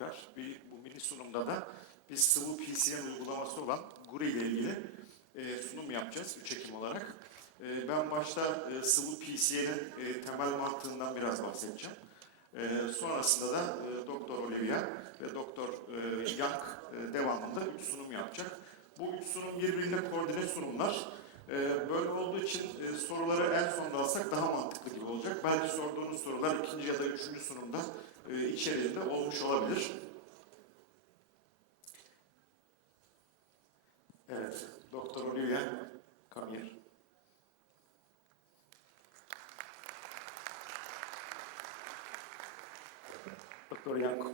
tekrar. Bu mini sunumda da biz sıvı PCM uygulaması olan GOURI ile ilgili sunum yapacağız 3 Ekim olarak. Ben başta sıvı PCM'nin temel mantığından biraz bahsedeceğim. Sonrasında da Doktor Olivia ve Doktor Young devamında 3 sunum yapacak. Bu 3 sunum birbiriyle koordine sunumlar. Böyle olduğu için soruları en sonda alsak daha mantıklı gibi olacak. Belki sorduğunuz sorular 2. ya da 3. sunumda içeriğinde olmuş olabilir. Evet, Doktor Olivia, come here. Doktor Young.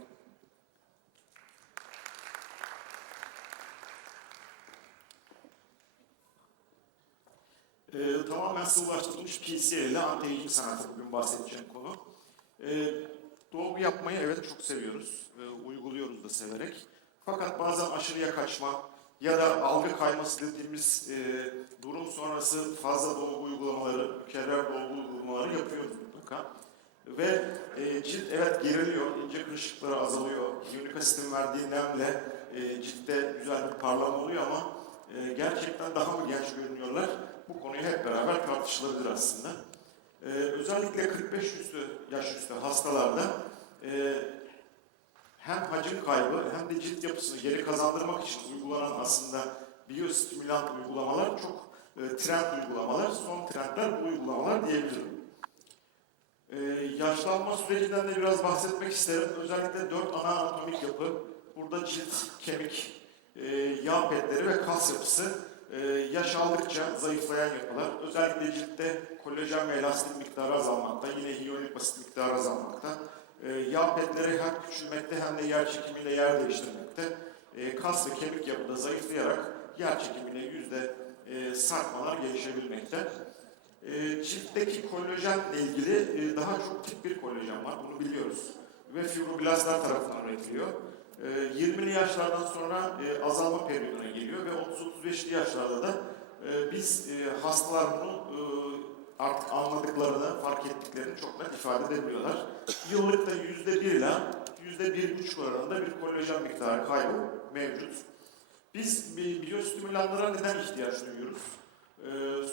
Tamamen sıvılaştırılmış PCL ile anti-aging sanatı bugün bahsedeceğim konu. Dolgu yapmayı evet çok seviyoruz, uyguluyoruz da severek. Fakat bazen aşırıya kaçma ya da algı kayması dediğimiz durum sonrası fazla dolgu uygulamaları, mükerrer dolgu uygulamaları yapıyoruz mutlaka. Ve cilt evet geriliyor, ince kırışıkları azalıyor. Unik asitin verdiği nemle ciltte güzel bir parlama oluyor ama gerçekten daha mı genç görünüyorlar? Bu konuyu hep beraber tartışılabilir aslında. Özellikle 45 yaş üstü hastalarda hem hacim kaybı hem de cilt yapısını geri kazandırmak için uygulanan aslında biyostimülan uygulamalar çok trend uygulamalar. Son trendler bu uygulamalar diyebilirim. Yaşlanma sürecinden de biraz bahsetmek isterim. Özellikle 4 ana anatomik yapı. Burada cilt, kemik, yağ petleri ve kas yapısı yaş aldıkça zayıflayan yapılar. Özellikle ciltte kolajen ve elastin miktarı azalmakta. Yine hyaluronik asit miktarı azalmakta. Yağ petleri hem küçülmekte hem de yer çekimiyle yer değiştirmekte. Kas ve kemik yapıda zayıflayarak yer çekimiyle sarkmalar gelişebilmekte. Ciltteki kolajenle ilgili daha çok tip bir kolajen var, bunu biliyoruz. Ve fibroblastlar tarafından üretiliyor. 20'li yaşlardan sonra azalma periyoduna geliyor ve 30-35'li yaşlarda da biz hastalar bunu artık anladıklarını, fark ettiklerini çok net ifade edebiliyorlar. Yıllıkta %1 ile %1,5 oranında bir kolajen miktarı kaybı mevcut. Biz biyostimülanlara neden ihtiyaç duyuyoruz?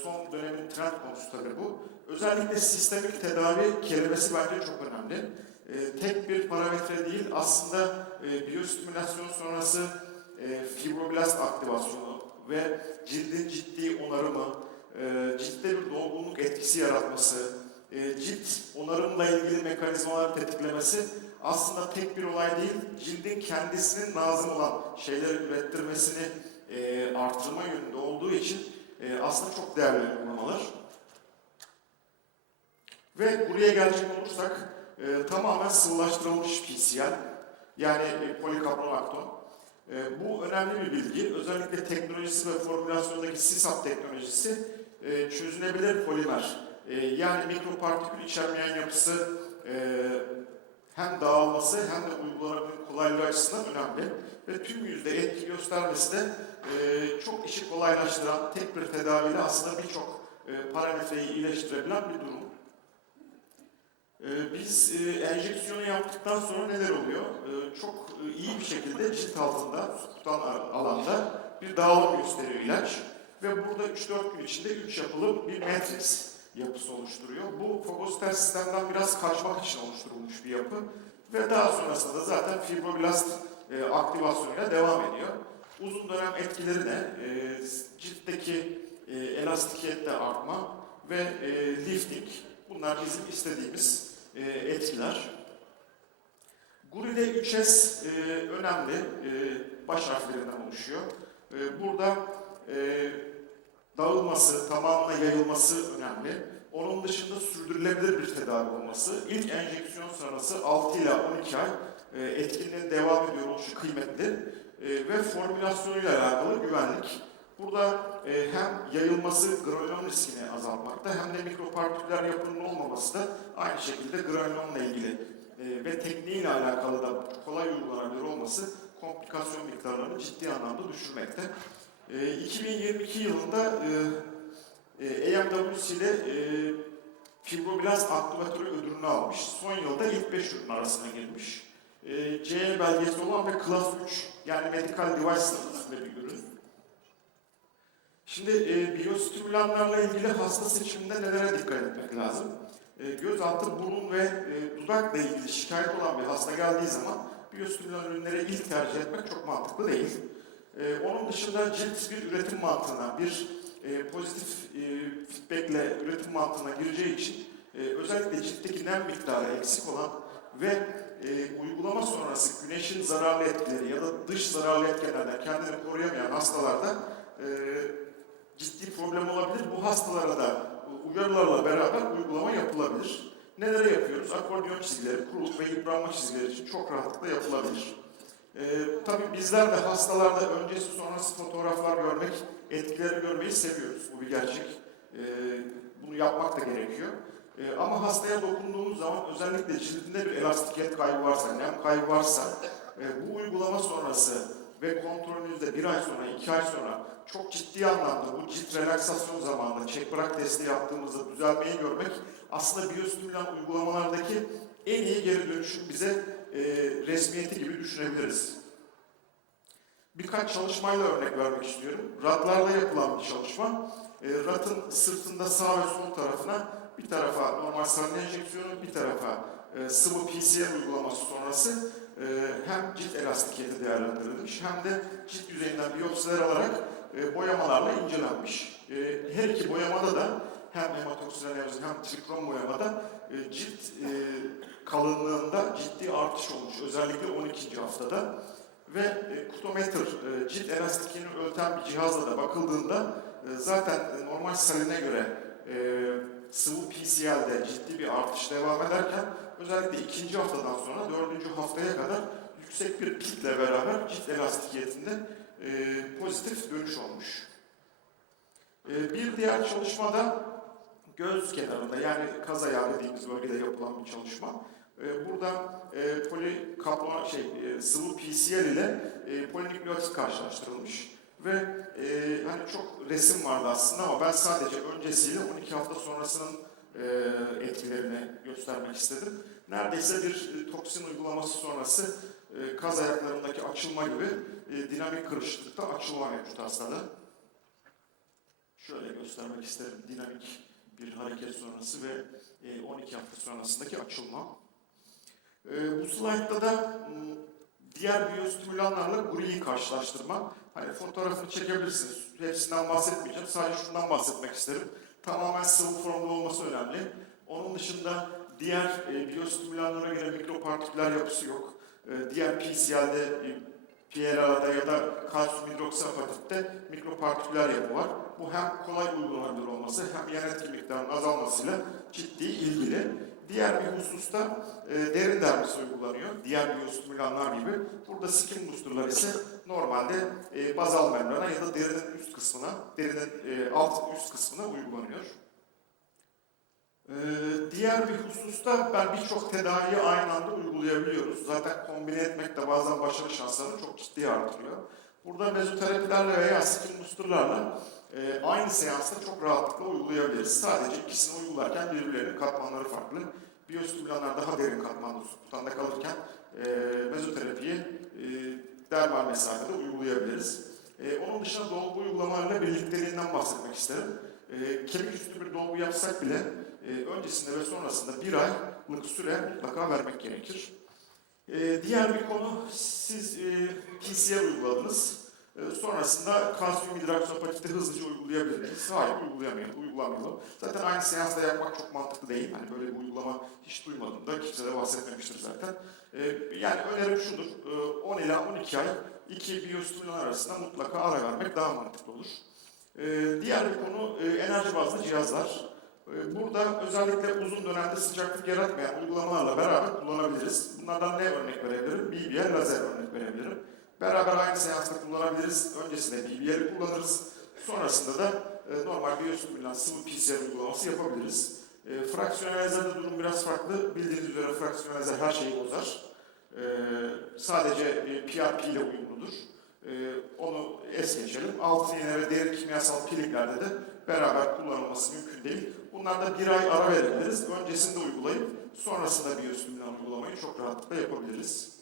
Son dönemin trend konusu tabii bu. Özellikle sistemik tedavi kelimesi bence çok önemli. Tek bir parametre değil, aslında biyostimülasyon sonrası fibroblast aktivasyonu ve cildin ciddi onarımı, ciltte bir dolgunluk etkisi yaratması, cilt onarımla ilgili mekanizmalar tetiklemesi aslında tek bir olay değil, cildin kendisinin lazım olan şeyleri ürettirmesini artırma yönünde olduğu için aslında çok değerli uygulamalar. Ve buraya gelecek olursak tamamen sıvılaştırılmış PCL, yani polikarbonakton. Bu önemli bir bilgi. Özellikle teknolojisi ve formülasyondaki SISAP teknolojisi çözünebilir polimer. Yani mikropartikül içermeyen yapısı hem dağılması hem de uygulanabilir kolaylığı açısından önemli. Ve tüm yüzde etki göstermesi de çok işi kolaylaştıran tek bir tedaviyle aslında birçok parametreyi iyileştirebilen bir durum. Biz enjeksiyonu yaptıktan sonra neler oluyor? Çok iyi bir şekilde cilt altında, tutan alanda bir dağılım gösteriyor ilaç. Ve burada 3-4 gün içinde 3 yapılı bir matrix yapısı oluşturuyor. Bu fagositer sistemden biraz kaçmak için oluşturulmuş bir yapı. Ve daha sonrasında da zaten fibroblast aktivasyonuyla devam ediyor. Uzun dönem etkileri ne? Ciltteki elastikiyette artma ve lifting. Bunlar bizim istediğimiz etkiler. GOURI'de 3S önemli baş harflerinden oluşuyor. Burada dağılması, tamamına yayılması önemli. Onun dışında sürdürülebilir bir tedavi olması. İlk enjeksiyon sonrası 6 ila 12 ay etkinliğin devam ediyor oluşu kıymetli. Ve formülasyonuyla alakalı güvenlik. Burada hem yayılması granülom riskini azaltmakta hem de mikropartiküler yapının olmaması da aynı şekilde granülomla ilgili ve tekniğiyle alakalı da kolay uygulanabilir olması komplikasyon miktarlarını ciddi anlamda düşürmekte. 2022 yılında AMWC ile fibroblast aktivatörü ödülünü almış. Son yılda ilk 5 ürün arasına girmiş. CE belgesi olan ve Class 3 yani Medical Device statüsünde bir ürün. Şimdi biyostimülanlarla ilgili hasta seçiminde nelere dikkat etmek lazım? Göz altı, burun ve dudakla ilgili şikayet olan bir hasta geldiği zaman biyostimülan ürünleri ilk tercih etmek çok mantıklı değil. Onun dışında cilt bir üretim mantığına, bir pozitif feedbackle üretim mantığına gireceği için özellikle ciltteki nem miktarı eksik olan ve uygulama sonrası güneşin zararlı etkileri ya da dış zararlı etkenlerden kendini koruyamayan hastalarda ciddi problem olabilir. Bu hastalara da uyarılarla beraber uygulama yapılabilir. Neler yapıyoruz? Akordeon çizgileri, kuruluk ve yıpranma çizgileri için çok rahatlıkla yapılabilir. Tabii bizler de hastalarda öncesi sonrası fotoğraflar görmek, etkileri görmeyi seviyoruz. Bu bir gerçek. Bunu yapmak da gerekiyor. Ama hastaya dokunduğumuz zaman özellikle cildinde bir elastikiyet kaybı varsa, nem kaybı varsa bu uygulama sonrası ve kontrolünüzde bir ay sonra, 2 ay sonra çok ciddi anlamda bu cilt relaksasyon zamanında çek bırak testi yaptığımızda düzelmeyi görmek aslında biyostimülan uygulamalardaki en iyi geri dönüşüm bize resmiyeti gibi düşünebiliriz. Birkaç çalışmayla örnek vermek istiyorum. Radlarla yapılan bir çalışma. Ratın sırtında sağ ve sol tarafına bir tarafa normal saline enjeksiyonu, bir tarafa sıvı PCR uygulaması sonrası hem cilt elastikiyeti değerlendirilmiş hem de cilt yüzeyinden biyopsiler alarak boyamalarla incelenmiş. Her iki boyamada da hem hematoksirenevzin hem trikrom boyamada cilt kalınlığında ciddi artış olmuş. Özellikle 12. haftada. Ve kutometre, cilt elastikliğini ölten bir cihazla da bakıldığında zaten normal saline göre sıvı PCL'de ciddi bir artış devam ederken özellikle 2. haftadan sonra 4. haftaya kadar yüksek bir pikle beraber cilt elastikiyetinde pozitif dönüş olmuş. Bir diğer çalışmada göz kenarında yani kaz ayağı dediğimiz bölgede yapılan bir çalışma. Burada sıvı PCL ile polinükleotit karşılaştırılmış ve hani çok resim vardı aslında ama ben sadece öncesiyle 12 hafta sonrasının etkilerini göstermek istedim. Neredeyse bir toksin uygulaması sonrası kaz ayaklarındaki açılma gibi dinamik kırışıklıkta açılma mevcut hastada. Şöyle göstermek isterim dinamik bir hareket sonrası ve 12 hafta sonrasındaki açılma. Bu slaytta da diğer biyostimülanlarla GOURI'yi karşılaştırma. Hani fotoğrafını çekebilirsiniz. Hepsinden bahsetmeyeceğim. Sadece şundan bahsetmek isterim. Tamamen sıvı formda olması önemli. Onun dışında diğer biyostimülanlara göre mikropartiküler yapısı yok. Diğer PCL'de, PLA'da ya da kalsiyum hidroksapatitte mikropartiküler yapı var. Bu hem kolay uygulanabilir olması hem yan etki miktarının azalmasıyla ciddi ilgili. Diğer bir hususta derin dermisi uygulanıyor. Diğer biyostimülanlar gibi. Burada skin boosterlar ise normalde bazal membrana ya da derinin üst kısmına, derinin alt üst kısmına uygulanıyor. Diğer bir hususta ben birçok tedaviyi aynı anda uygulayabiliyoruz. Zaten kombine etmek de bazen başarı şanslarını çok ciddi artırıyor. Burada mezoterapilerle veya skin boosterlarla aynı seansta çok rahatlıkla uygulayabiliriz. Sadece ikisini uygularken birbirlerinin katmanları farklı. Biyostimülanlar daha derin katmanda subkutanda kalırken mezoterapiyi dermal mesafede uygulayabiliriz. Onun dışında dolgu uygulamalarıyla birlikteliğinden bahsetmek isterim. Kemik üstü bir dolgu yapsak bile öncesinde ve sonrasında bir aylık süre mutlaka vermek gerekir. Diğer bir konu, siz PCR uyguladınız. Sonrasında kalsiyum hidroksapatite hızlıca uygulayabilirsiniz. Hayır, uygulamıyor. Zaten aynı seansta yapmak çok mantıklı değil. Hani böyle bir uygulama hiç duymadım da kimse de bahsetmemiştir zaten. Yani önerim şudur, 10 ila 12 ay iki biyostimülan arasında mutlaka ara vermek daha mantıklı olur. Diğer bir konu enerji bazlı cihazlar. Burada özellikle uzun dönemde sıcaklık yaratmayan uygulamalarla beraber kullanabiliriz. Bunlardan ne örnek verebilirim? BBL lazer örnek verebilirim. Beraber aynı seansta kullanabiliriz. Öncesinde BBL'i kullanırız. Sonrasında da normal biyostimülan sıvı PCR uygulaması yapabiliriz. Fraksiyonelizerde durum biraz farklı. Bildiğiniz üzere fraksiyonelizer her şeyi bozar. Sadece PRP ile uyumludur. Onu es geçelim. Altın iğne ve derin kimyasal peelinglerde de beraber kullanılması mümkün değil. Bunlarda bir ay ara verebiliriz. Öncesinde uygulayıp sonrasında biyostimülan uygulamayı çok rahatlıkla yapabiliriz.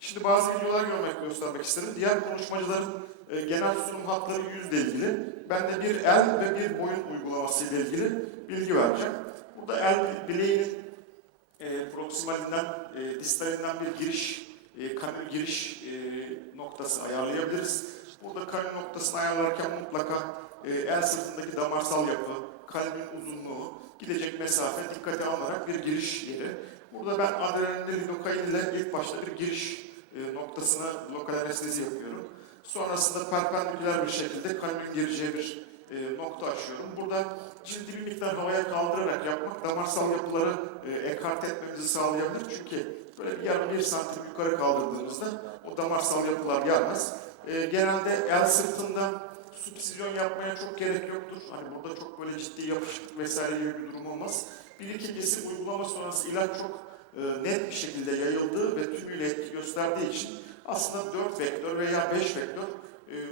Şimdi bazı videolar göstermek istedim. Diğer konuşmacıların genel sunum hatları yüzle ilgili. Ben de bir el ve bir boyun uygulaması ile ilgili bilgi vereceğim. Burada el bileğinin proksimalinden, distalinden bir kanül giriş noktası ayarlayabiliriz. Burada kanül noktasını ayarlarken mutlaka el sırtındaki damarsal yapı, kanülün uzunluğu, gidecek mesafe dikkate alınarak bir giriş yeri. Burada ben adrenalinli lidokain ile ilk başta bir giriş noktasına lokal anestezi yapıyorum. Sonrasında perpendiküler bir şekilde kanülün gireceği bir nokta açıyorum. Burada cildi bir miktar havaya kaldırarak yapmak damarsal yapıları ekarte etmemizi sağlayabilir. Çünkü böyle yarım 1 santim yukarı kaldırdığımızda o damarsal yapılar gelmez. Genelde el sırtında subsizyon yapmaya çok gerek yoktur. Hani burada çok böyle ciddi yapışıklık vesaire gibi bir durum olmaz. Bir iki kesim uygulama sonrası ilaç çok net bir şekilde yayıldığı ve tümüyle etki gösterdiği için aslında 4 vektör veya 5 vektör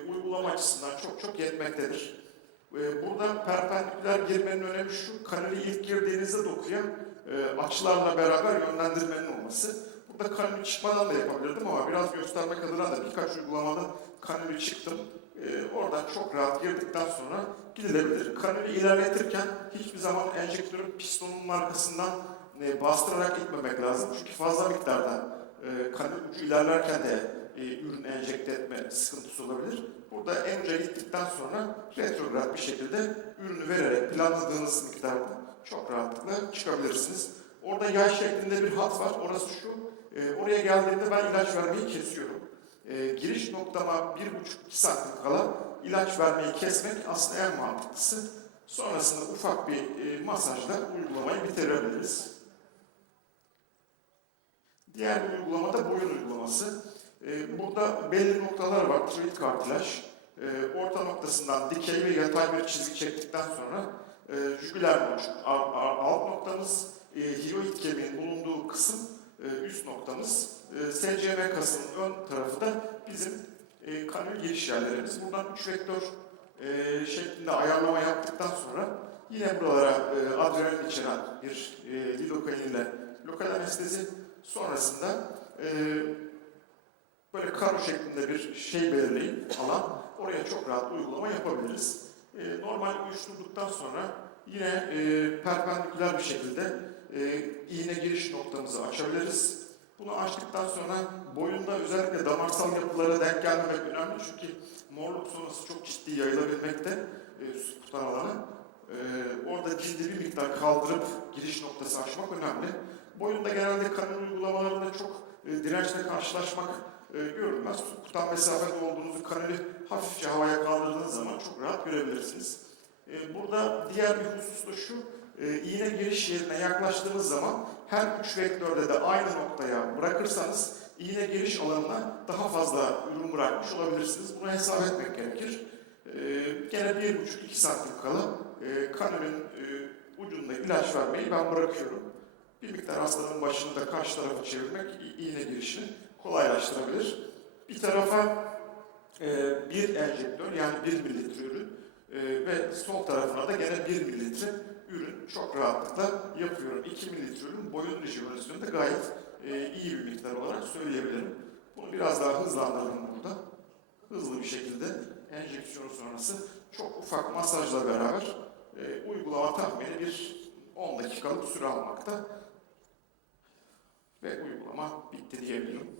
uygulama açısından çok yetmektedir. Burada perpendiküler girmenin önemi şu, kanülü ilk girdiğinizde dokuya açılarla beraber yönlendirmenin olması. Burada kanülü çıkmadan da yapabilirdim ama biraz göstermek adına da birkaç uygulamada kanülü çıktım. Oradan çok rahat girdikten sonra gidilebilir. Kanülü ilerletirken hiçbir zaman enjektörün pistonun arkasından bastırarak itmemek lazım. Çünkü fazla miktarda kanül ucu ilerlerken de ürün enjekte etme sıkıntısı olabilir. Burada en uca gittikten sonra retrograd bir şekilde ürünü vererek planladığınız miktarda çok rahatlıkla çıkabilirsiniz. Orada yay şeklinde bir hat var. Orası şu. Oraya geldiğimde ben ilaç vermeyi kesiyorum. Giriş noktama 1,5-2 santim kala ilaç vermeyi kesmek aslında en mantıklısı. Sonrasında ufak bir masajla uygulamayı bitirebiliriz. Diğer bir uygulama da boyun uygulaması. Burada belli noktalar var. Tiroid kartilaj. Orta noktasından dikey ve yatay bir çizgi çektikten sonra jugüler boşluk alt noktamız, hiroid kemiğin bulunduğu kısım üst noktamız, SCM kasının ön tarafı da bizim kanül giriş yerlerimiz. Buradan 3 vektör şeklinde ayarlama yaptıktan sonra yine buralara adrenalin içeren bir lidokain ile lokal anestezi sonrasında böyle karo şeklinde bir şey belirleyip alan oraya çok rahat uygulama yapabiliriz. Normal uyuşturduktan sonra yine perpendiküler bir şekilde iğne giriş noktamızı açabiliriz. Bunu açtıktan sonra boyunda özellikle damarsal yapılara denk gelmemek önemli çünkü morluk sonrası çok ciddi yayılabilmekte subkutan alanı. Orada cildi bir miktar kaldırıp giriş noktası açmak önemli. Boyunda genelde kanül uygulamalarında çok dirençle karşılaşmak görülmez. Subkutan mesafede olduğunuzu kanülü hafifçe havaya kaldırdığınız zaman çok rahat görebilirsiniz. Burada diğer bir husus da şu, iğne giriş yerine yaklaştığınız zaman her 3 vektörde de aynı noktaya bırakırsanız iğne giriş alanına daha fazla ürün bırakmış olabilirsiniz. Bunu hesap etmek gerekir. Gene 1,5-2 santim kala kanülün ucunda ilaç vermeyi ben bırakıyorum. Bir miktar hastanın başını da karşı tarafa çevirmek iğne girişini kolaylaştırabilir. Bir tarafa bir enjektör yani 1 mililitre ürün ve sol tarafına da gene 1 mililitre ürün çok rahatlıkla yapıyorum. 2 mililitre ürün boyun rejiminasyonu da gayet iyi bir miktar olarak söyleyebilirim. Bunu biraz daha hızlandırdım burada. Hızlı bir şekilde enjeksiyon sonrası çok ufak masajla beraber uygulama tahmini bir 10 dakikalık süre almakta. Ve uygulama bitti diyebilirim.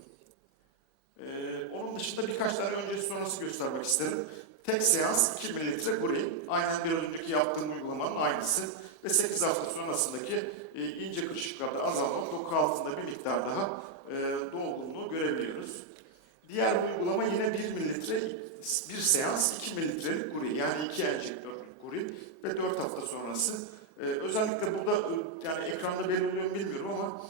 Onun dışında birkaç tane öncesi sonrası göstermek isterim. Tek seans 2 mililitre GOURI. Aynen bir önceki yaptığım uygulamanın aynısı. Ve 8 hafta sonrasındaki ince kırışıklarda azalma, doku altında bir miktar daha dolgunluğu görebiliyoruz. Diğer uygulama yine 1 mililitre, bir seans 2 mililitrelik GOURI. Yani 2 enjektörlük GOURI ve 4 hafta sonrası. Özellikle burada yani ekranda belli oluyor mu bilmiyorum ama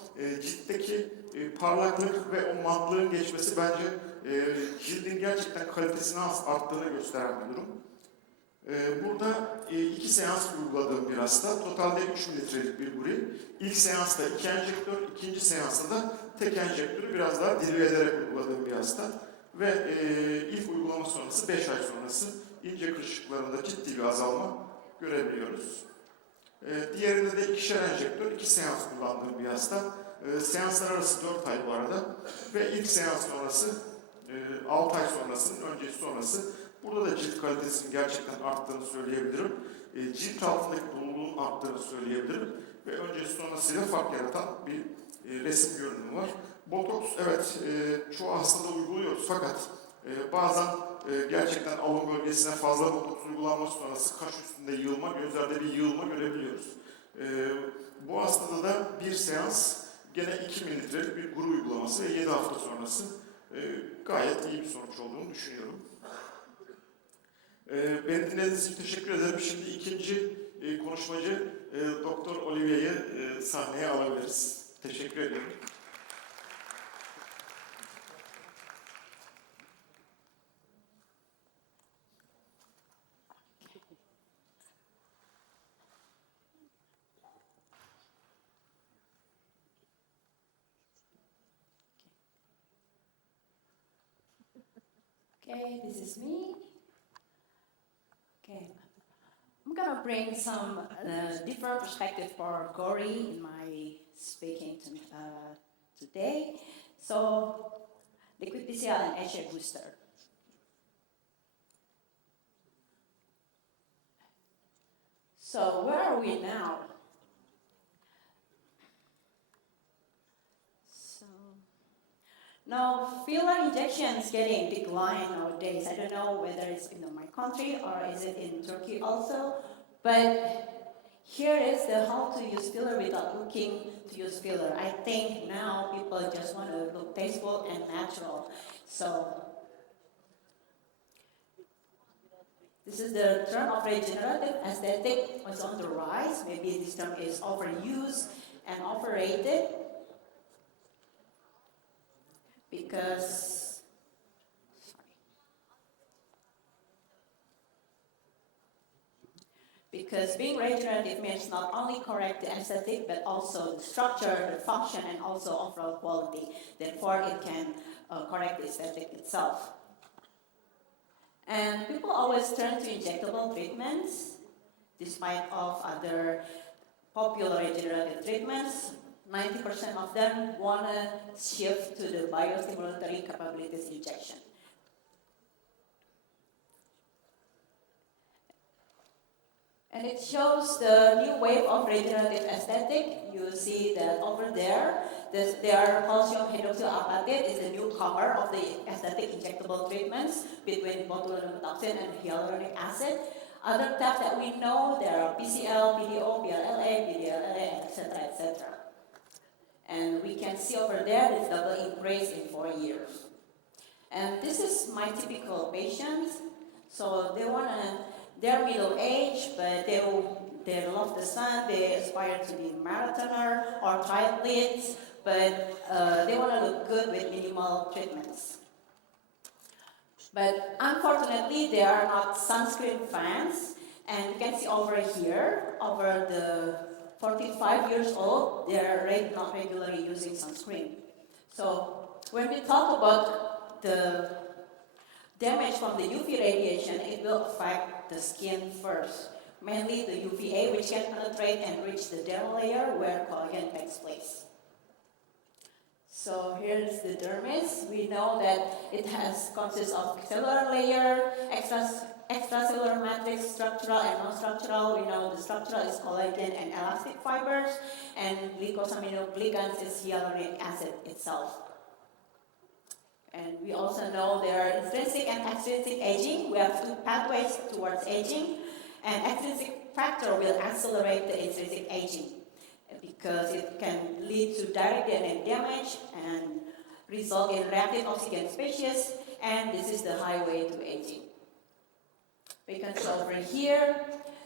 ciltteki parlaklık ve o matlığın geçmesi bence cildin gerçekten kalitesini arttığını gösteren bir durum. Burada 2 seans uyguladığım bir hasta. Totalde 3 mililitrelik bir GOURI. İlk seansta 2 enjektör, ikinci seansta da tek enjektörü biraz daha diluye ederek uyguladığım bir hasta. Ve ilk uygulama sonrası 5 ay sonrası ince kırışıklarında ciddi bir azalma görebiliyoruz. Diğerinde de 2'şer enjektör, 2 seans kullandığım bir hasta. Seanslar arası 4 ay bu arada ve ilk seans sonrası 6 ay sonrasının öncesi sonrası. Burada da cilt kalitesinin gerçekten arttığını söyleyebilirim. Cilt altındaki doluluğun arttığını söyleyebilirim. Ve öncesi sonrasıyla fark yaratan bir resim görünümü var. Botoks, evet, çoğu hastada uyguluyoruz fakat bazen gerçekten alın bölgesine fazla botoks uygulanması sonrası kaş üstünde yığılma, gözlerde bir yığılma görebiliyoruz. Bu hastada da bir seans gene 2 mililitrelik bir GOURI uygulaması ve 7 hafta sonrası gayet iyi bir sonuç olduğunu düşünüyorum. Beni dinlediğiniz için teşekkür ederim. Şimdi ikinci konuşmacı Doktor Olivia'yı sahneye alabiliriz. Teşekkür ederim. Okay, this is me. Okay, I'm gonna bring some different perspective for GOURI in my speaking today. So, liquid PCL and HA booster. So, where are we now? Now, filler injections getting declined nowadays. I don't know whether it's in my country or is it in Turkey also, but here is the how to use filler without looking to use filler. I think now people just want to look tasteful and natural. So, this is the term of regenerative aesthetic is on the rise. Maybe this term is overused and overrated. Because being regenerative means not only correct the aesthetic, but also the structure, the function, and also overall quality. Therefore, it can correct the aesthetic itself. And people always turn to injectable treatments, despite of other popular regenerative treatments. 90% of them want to shift to the biostimulatory capabilities injection. And it shows the new wave of regenerative aesthetic. You see that over there, their calcium hydroxyapatite is the newcomer of the aesthetic injectable treatments between botulinum toxin and hyaluronic acid. Other types that we know, there are PCL, PDO, PLLA, BDLLA, etc., etc. And we can see over there this double increase in 4 years. And this is my typical patient. So they're middle age, but they love the sun, they aspire to be marathoner or triathletes, but they want to look good with minimal treatments. But unfortunately, they are not sunscreen fans, and you can see over here, over the 45 years old, they're not regularly using sunscreen. So when we talk about the damage from the UV radiation, it will affect the skin first. Mainly the UVA, which can penetrate and reach the dermal layer where collagen takes place. So here's the dermis. We know that it consists of cellular layer, extracellular matrix, structural and non-structural. We know the structural is collagen and elastic fibers, and glycosaminoglycans is hyaluronic acid itself. And we also know there are intrinsic and extrinsic aging. We have two pathways towards aging, and extrinsic factor will accelerate the intrinsic aging because it can lead to direct DNA damage and result in reactive oxygen species, and this is the highway to aging. Because over here,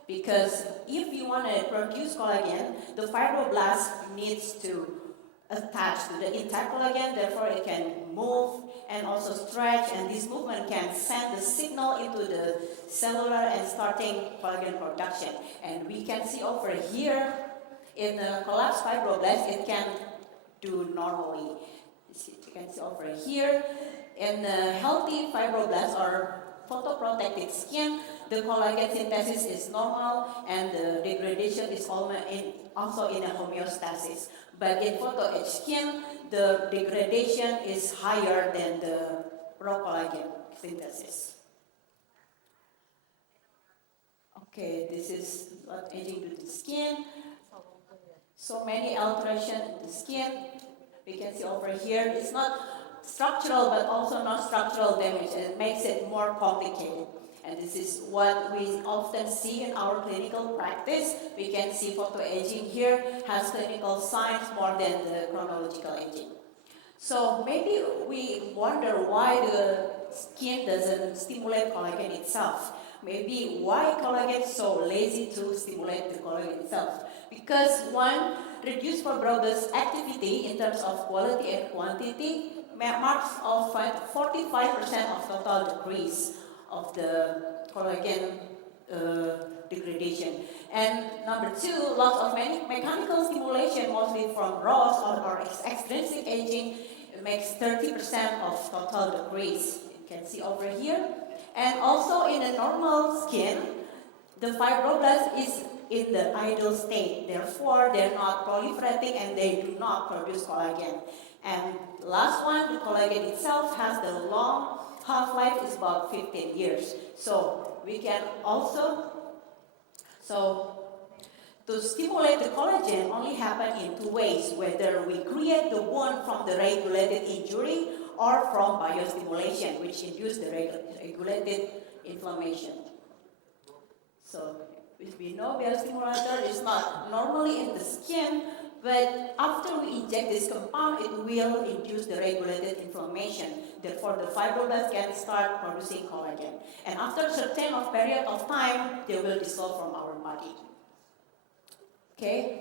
because if you want to produce collagen, the fibroblast needs to attach to the intact collagen, therefore it can move and also stretch, and this movement can send the signal into the cellular and starting collagen production. And we can see over here, in the collapsed fibroblast, it can do normally. You can see over here, in the healthy fibroblasts or photoprotected skin, the collagen synthesis is normal and the degradation is also in a homeostasis. But in photo-etched skin, the degradation is higher than the raw collagen synthesis. Okay, this is what aging to the skin. So many alteration in the skin. We can see over here, it's not structural but also non-structural damage, and it makes it more complicated. And this is what we often see in our clinical practice. We can see photoaging here has clinical signs more than the chronological aging. So maybe we wonder why the skin doesn't stimulate collagen itself. Maybe why collagen is so lazy to stimulate the collagen itself. Because one, reduced fibroblast activity in terms of quality and quantity marks of 45% of total decrease of the collagen degradation. And number two, loss of mechanical stimulation, mostly from ROS or extrinsic aging, makes 30% of total decrease. You can see over here. And also in a normal skin, the fibroblast is in the idle state. Therefore, they're not proliferating and they do not produce collagen. And last one, the collagen itself has the long half-life is about 15 years. So we can also, to stimulate the collagen only happen in two ways, whether we create the wound from the regulated injury or from biostimulation, which induce the regulated inflammation. So we know biostimulator is not normally in the skin, but after we inject this compound, it will induce the regulated inflammation. Therefore, the fibroblasts can start producing collagen. And after a certain period of time, they will dissolve from our body. Okay?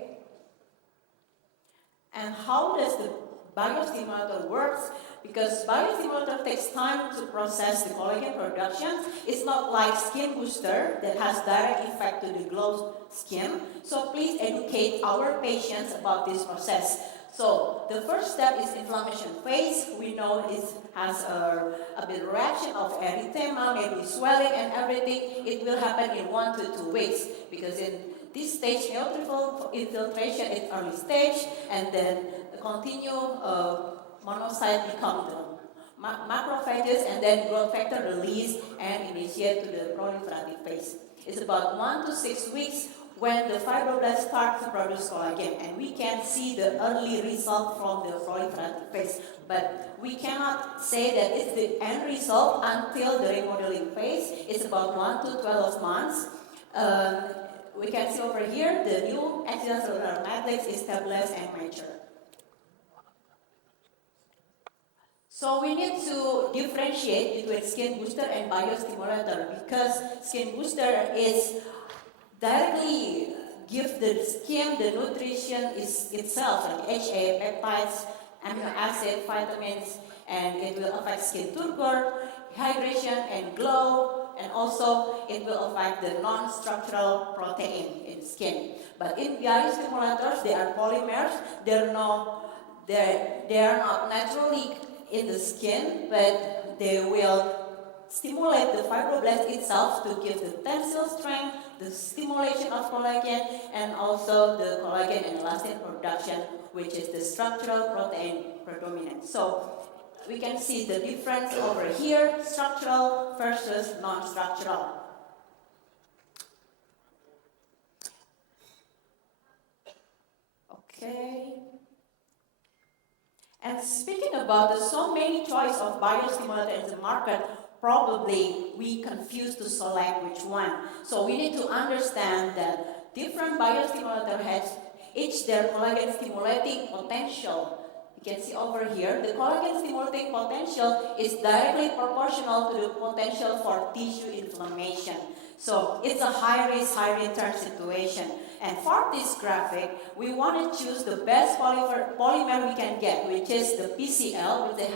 And how does the biostimulator works? Because biostimulator takes time to process the collagen production. It's not like skin booster that has direct effect to the glow skin. So please educate our patients about this process. So the first step is inflammation phase. We know it has a bit reaction of erythema, maybe swelling and everything. It will happen in 1 to 2 weeks because in this stage, neutrophil infiltration is early stage, and then continue monocyte become the macrophages, and then growth factor release and initiate to the proliferative phase. It's about 1 to 6 weeks when the fibroblasts start to produce collagen, and we can see the early result from the proliferative phase. But we cannot say that it's the end result until the remodeling phase. It's about 1 to 12 months. We can see over here the new extracellular matrix is stabilized and mature. So we need to differentiate between skin booster and biostimulator, because skin booster is directly give the skin the nutrition itself, like HA, peptides, amino acid, vitamins, and it will affect skin turgor, hydration and glow, and also it will affect the non-structural protein in skin. But in biostimulators, they are polymers. They are not naturally in the skin, but they will stimulate the fibroblast itself to give the tensile strength, the stimulation of collagen, and also the collagen and elastin production, which is the structural protein predominant. So we can see the difference over here, structural versus non-structural. Okay. And speaking about the so many choice of biostimulator in the market, probably we confuse to select which one. So we need to understand that different biostimulator has each their collagen stimulating potential. You can see over here, the collagen stimulating potential is directly proportional to the potential for tissue inflammation. So it's a high risk, high return situation. And for this graphic, we want to choose the best polymer we can get, which is the PCL, with the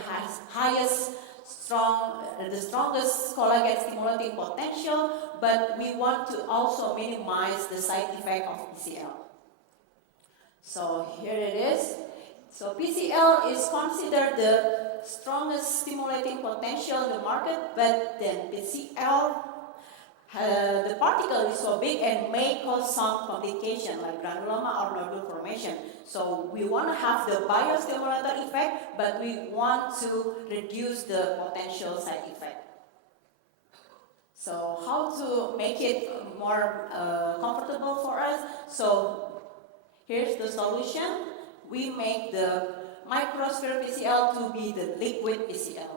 the strongest collagen stimulating potential, but we want to also minimize the side effect of PCL. So here it is. So PCL is considered the strongest stimulating potential in the market, but then PCL particle is so big and may cause some complication like granuloma or nodule formation. So we want to have the biostimulator effect, but we want to reduce the potential side effect. So how to make it more comfortable for us? So here's the solution. We make the microsphere PCL to be the liquid PCL.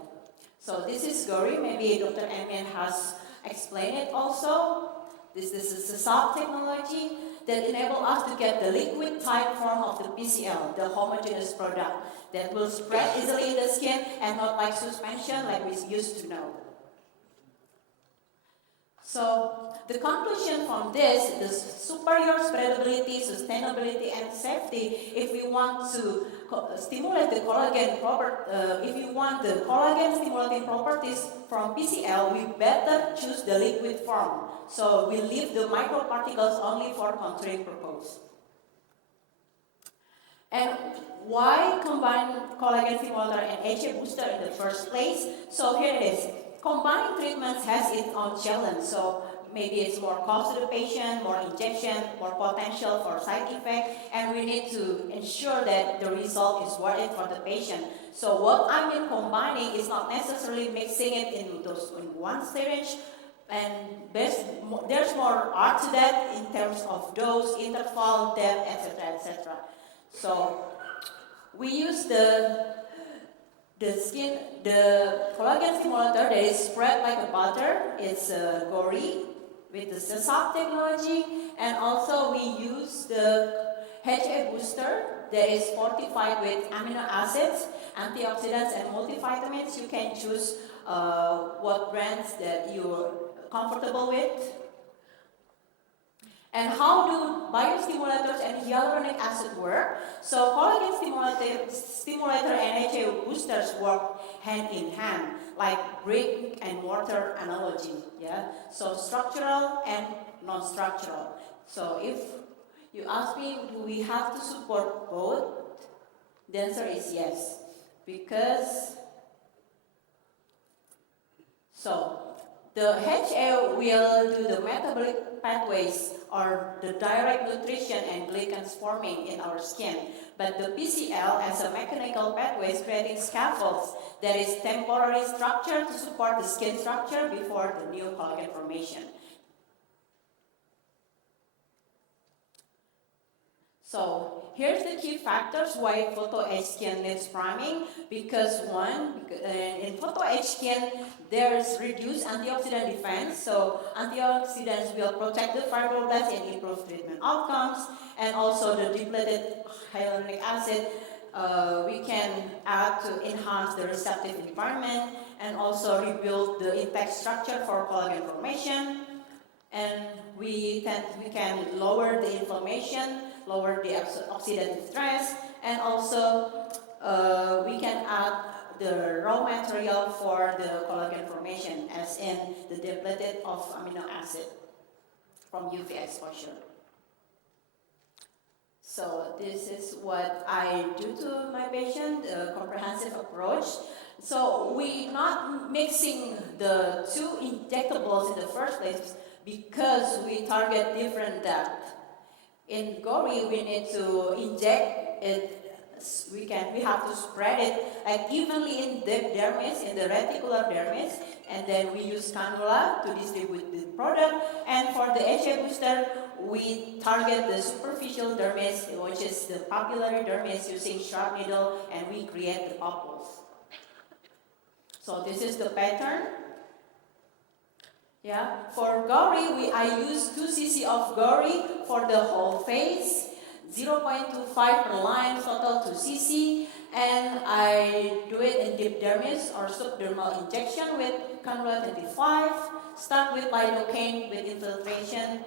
So this is GOURI. Maybe Dr. Amin has explained it also. This is the SAP technology that enable us to get the liquid type form of the PCL, the homogeneous product that will spread easily in the skin and not like suspension like we used to know. So the conclusion from this is superior spreadability, sustainability, and safety. If we want to stimulate the collagen if you want the collagen stimulating properties from PCL, we better choose the liquid form. So we leave the microparticles only for contouring purpose. And why combine collagen stimulator and HA booster in the first place? So here it is. Combining treatments has its own challenge. So maybe it's more cost to the patient, more injection, more potential for side effect, and we need to ensure that the result is worth it for the patient. So what I mean combining is not necessarily mixing it in one syringe, and there's more art to that in terms of dose, interval, depth, etc., etc. So we use the collagen stimulator that is spread like a butter. It's GOURI with the SAP technology, and also we use the HA booster that is fortified with amino acids, antioxidants, and multivitamins. You can choose what brands that you're comfortable with. And how do biostimulators and hyaluronic acid work? So collagen stimulator and HA boosters work hand in hand, like brick and mortar analogy. Yeah. So structural and non-structural. So if you ask me, do we have to support both? The answer is yes, because the HA will do the metabolic pathways or the direct nutrition and glycans forming in our skin. But the PCL has a mechanical pathways creating scaffolds that is temporary structure to support the skin structure before the new collagen formation. So here's the key factors why photo-age skin needs priming. Because in photo-age skin, there's reduced antioxidant defense. So antioxidants will protect the fibroblasts and improve treatment outcomes. And also the depleted hyaluronic acid we can add to enhance the receptive environment and also rebuild the intact structure for collagen formation. And we can lower the inflammation, lower the oxidative stress, and also we can add the raw material for the collagen formation, as in the depleted of amino acid from UV exposure. So this is what I do to my patient, a comprehensive approach. So we're not mixing the two injectables in the first place because we target different depth. In GOURI, we need to inject it. We have to spread it like evenly in the dermis, in the reticular dermis, and then we use cannula to distribute the product. And for the HA booster, we target the superficial dermis, which is the papillary dermis, using sharp needle, and we create the papules. So this is the pattern. Yeah, for GOURI, I use 2 cc of GOURI for the whole face, 0.25 per line, total 2 cc, and I do it in deep dermis or subdermal injection with cannula 25, start with lidocaine with infiltration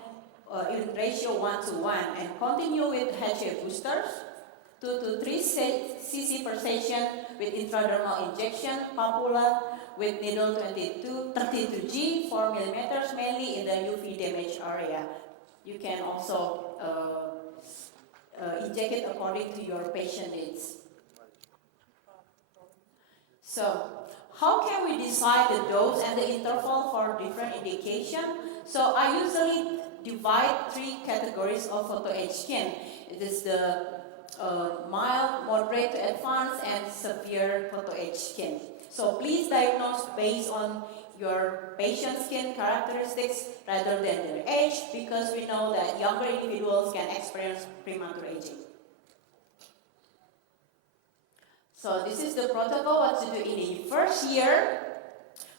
in ratio 1:1, and continue with HA boosters, 2 to 3 cc per session with intradermal injection, papula, with needle 32G, 4 millimeters, mainly in the UV damaged area. You can also inject it according to your patient needs. So, how can we decide the dose and the interval for different indication? So I usually divide 3 categories of photoage skin. It is the mild, moderate to advanced, and severe photoage skin. So please diagnose based on your patient's skin characteristics rather than their age, because we know that younger individuals can experience premature aging. So this is the protocol what to do in the first year.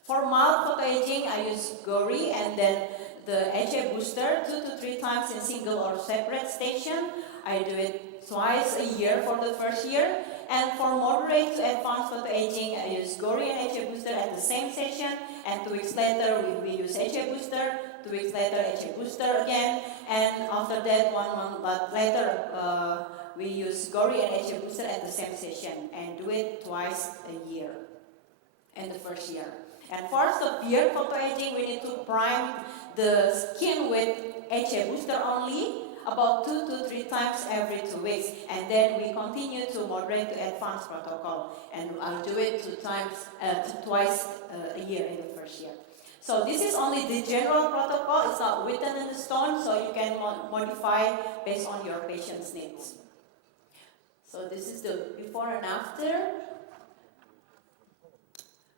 For mild photoaging, I use GOURI and then the HA booster 2 to 3 times in single or separate station. I do it twice a year for the first year. And for moderate to advanced photoaging, I use GOURI and HA booster at the same session. And 2 weeks later, we use HA booster. 2 weeks later, HA booster again. And after that, 1 month later, we use GOURI and HA booster at the same session and do it twice a year in the first year. And for severe photoaging, we need to prime the skin with HA booster only, about 2 to 3 times every 2 weeks. And then we continue to moderate to advanced protocol. And I'll do it twice a year in the first year. So this is only the general protocol. It's not written in the stone, so you can modify based on your patient's needs. So this is the before and after.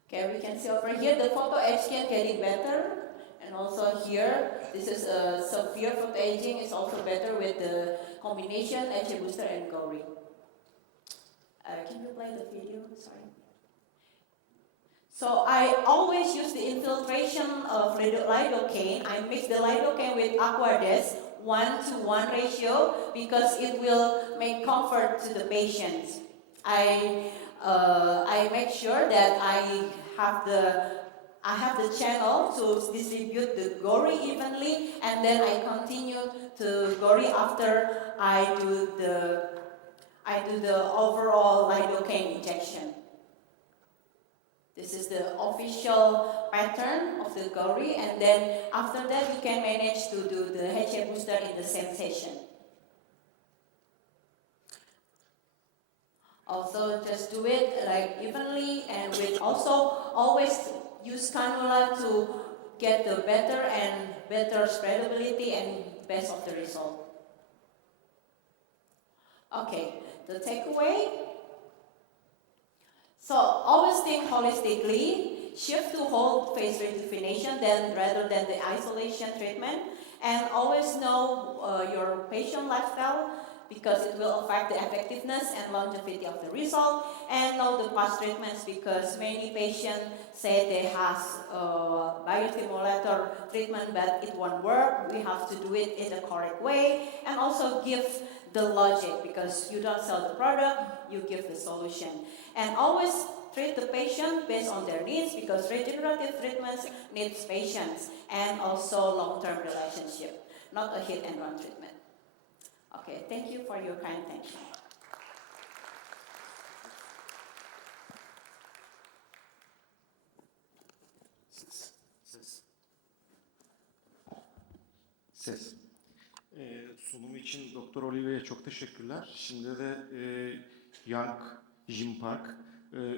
Okay, we can see over here the photoage skin getting better. And also here, this is a severe photoaging. It's also better with the combination HA booster and GOURI. Can you play the video? Sorry. So I always use the infiltration of lidocaine. I mix the lidocaine with Aquades 1-to-1 ratio because it will make comfort to the patients. I make sure that I have the channel to distribute the GOURI evenly, and then I continue to GOURI after I do the overall lidocaine injection. This is the official pattern of the GOURI, and then after that we can manage to do the HA booster in the same session. Also, just do it like evenly, and with also always use cannula to get the better spreadability and best of the result. Okay, the takeaway. So always think holistically, shift to whole face rejuvenation rather than the isolation treatment, and always know your patient lifestyle because it will affect the effectiveness and longevity of the result, and know the past treatments because many patients say they have biostimulator treatment but it won't work. We have to do it in the correct way, and also give the logic because you don't sell the product, you give the solution. And always treat the patient based on their needs because regenerative treatments needs patience and also long-term relationship, not a hit-and-run treatment. Okay, thank you for your kind attention. Ses. Sunumu için Doktor Olive'ye çok teşekkürler. Şimdi de Young Jim Park,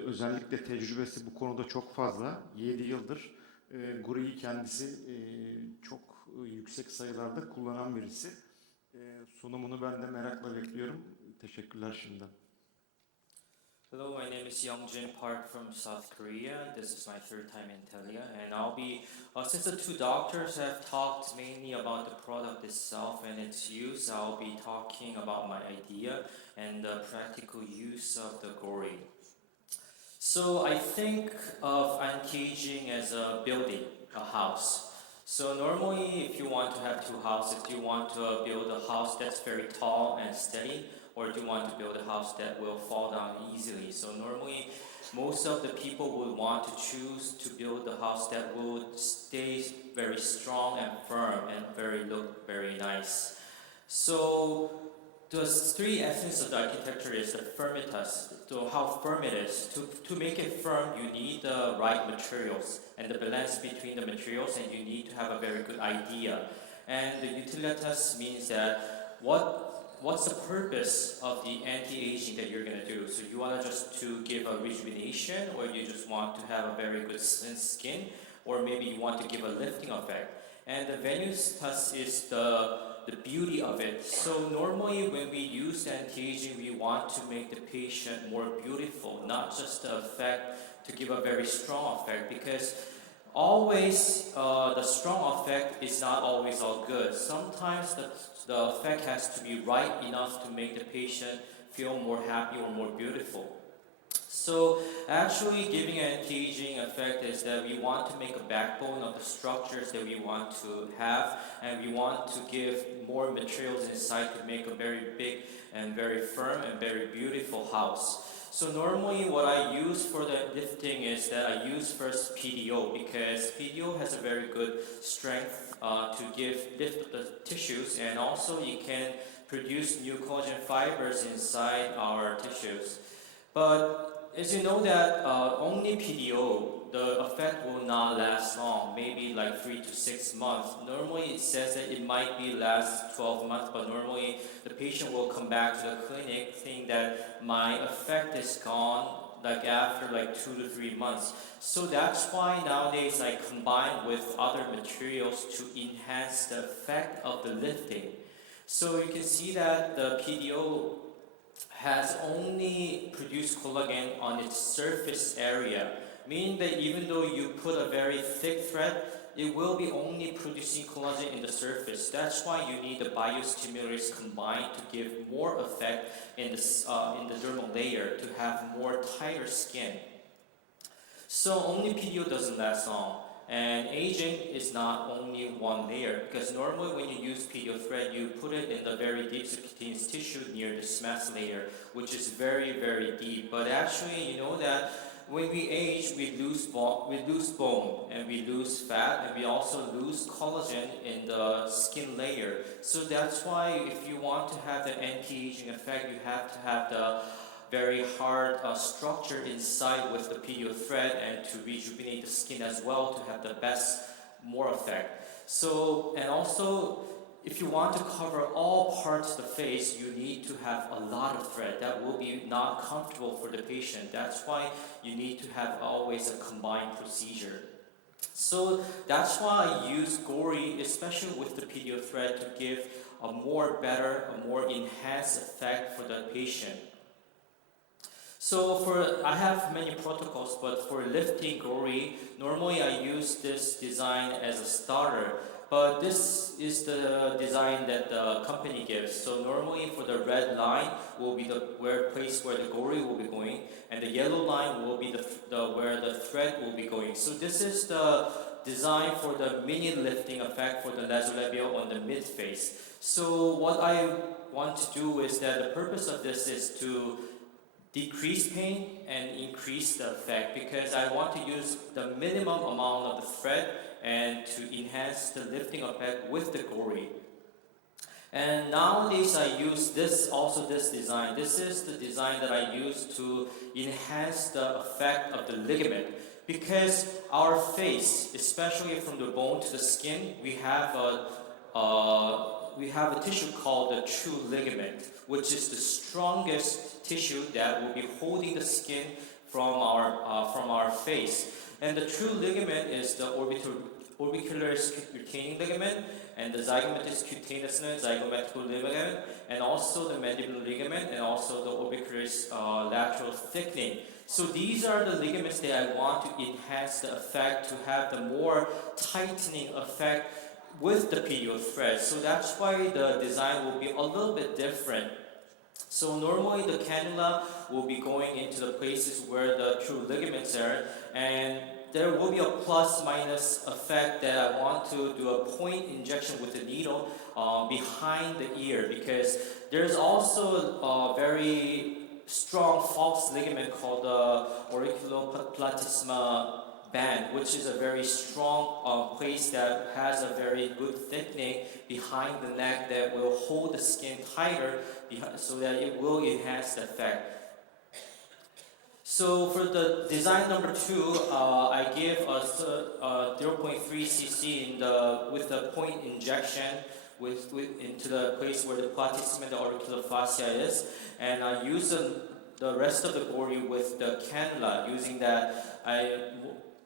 özellikle tecrübesi bu konuda çok fazla. 7 yıldır GOURI'yi kendisi çok yüksek sayılarda kullanan birisi. Sunumunu ben de merakla bekliyorum. Teşekkürler şimdiden. Hello, my name is Youngjin Park from South Korea. This is my 3rd time in Telia, and I'll be, since the 2 doctors have talked mainly about the product itself and its use, I'll be talking about my idea and the practical use of the GOURI. So I think of anti-aging as a building, a house. So normally if you want to have 2 houses, do you want to build a house that's very tall and steady, or do you want to build a house that will fall down easily? So normally, most of the people would want to choose to build a house that will stay very strong and firm and look very nice. So the 3 essence of the architecture is the firmitas, so how firm it is. To make it firm, you need the right materials and the balance between the materials, and you need to have a very good idea. And the utilitas means that what's the purpose of the anti-aging that you're gonna do? So you wanna just to give a rejuvenation, or you just want to have a very good skin, or maybe you want to give a lifting effect. And the Venus test is the beauty of it. So normally when we use anti-aging, we want to make the patient more beautiful, not just the effect to give a very strong effect, because always the strong effect is not always all good. Sometimes the effect has to be right enough to make the patient feel more happy or more beautiful. So actually giving an anti-aging effect is that we want to make a backbone of the structures that we want to have, and we want to give more materials inside to make a very big and very firm and very beautiful house. So normally what I use for the lifting is that I use first PDO, because PDO has a very good strength to lift the tissues, and also you can produce new collagen fibers inside our tissues. But as you know that only PDO, the effect will not last long, maybe like 3 to 6 months. Normally it says that it might be last 12 months, but normally the patient will come back to the clinic saying that my effect is gone like after like 2 to 3 months. So that's why nowadays I combine with other materials to enhance the effect of the lifting. So you can see that the PDO has only produced collagen on its surface area, meaning that even though you put a very thick thread, it will be only producing collagen in the surface. That's why you need the biostimulators combined to give more effect in the dermal layer to have more tighter skin. So only PDO doesn't last long. And aging is not only one layer, because normally when you use PDO thread, you put it in the very deep subcutaneous tissue near the SMAS layer, which is very, very deep. But actually, you know that when we age, we lose bone, and we lose fat, and we also lose collagen in the skin layer. So that's why if you want to have the anti-aging effect, you have to have the very hard structure inside with the PDO thread, and to rejuvenate the skin as well to have the best, more effect. So, and also, if you want to cover all parts of the face, you need to have a lot of thread. That will be not comfortable for the patient. That's why you need to have always a combined procedure. So that's why I use GOURI, especially with the PDO thread, to give a more enhanced effect for the patient. So I have many protocols, but for lifting GOURI, normally I use this design as a starter. But this is the design that the company gives. So normally for the red line will be the place where the GOURI will be going, and the yellow line will be where the thread will be going. So this is the design for the mini lifting effect for the nasolabial on the mid face. So what I want to do is that the purpose of this is to decrease pain and increase the effect, because I want to use the minimum amount of the thread and to enhance the lifting effect with the GOURI. And nowadays I use this design. This is the design that I use to enhance the effect of the ligament, because our face, especially from the bone to the skin, we have a tissue called the true ligament, which is the strongest tissue that will be holding the skin from our face. And the true ligament is the orbicularis retaining ligament, and the zygomatic cutaneous zygomatic ligament, and also the mandibular ligament, and also the orbicularis lateral thickening. So these are the ligaments that I want to enhance the effect, to have the more tightening effect with the PDO thread. So that's why the design will be a little bit different. So normally the cannula will be going into the places where the true ligaments are, and there will be a plus minus effect that I want to do a point injection with the needle behind the ear, because there's also a very strong false ligament called the auriculoplatysma band, which is a very strong place that has a very good thickening behind the neck that will hold the skin tighter so that it will enhance the effect. So for the design number 2, I give a 0.3 cc with the point injection into the place where the platysma and the auricular fascia is, and I use the rest of the GOURI with the cannula. Using that,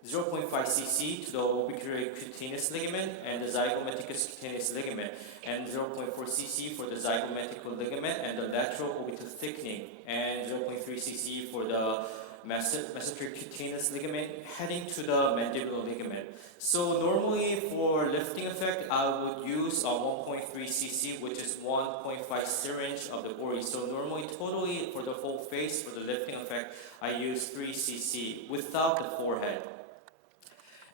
0.5 cc to the orbicularis ligament and the zygomaticus cutaneous ligament, and 0.4 cc for the zygomatical ligament and the lateral orbital thickening, and 0.3 cc for the mesenteric cutaneous ligament heading to the mandibular ligament. So normally for lifting effect, I would use a 1.3 cc, which is 1.5 syringe of the GOURI. So normally totally for the whole face, for the lifting effect, I use 3 cc without the forehead.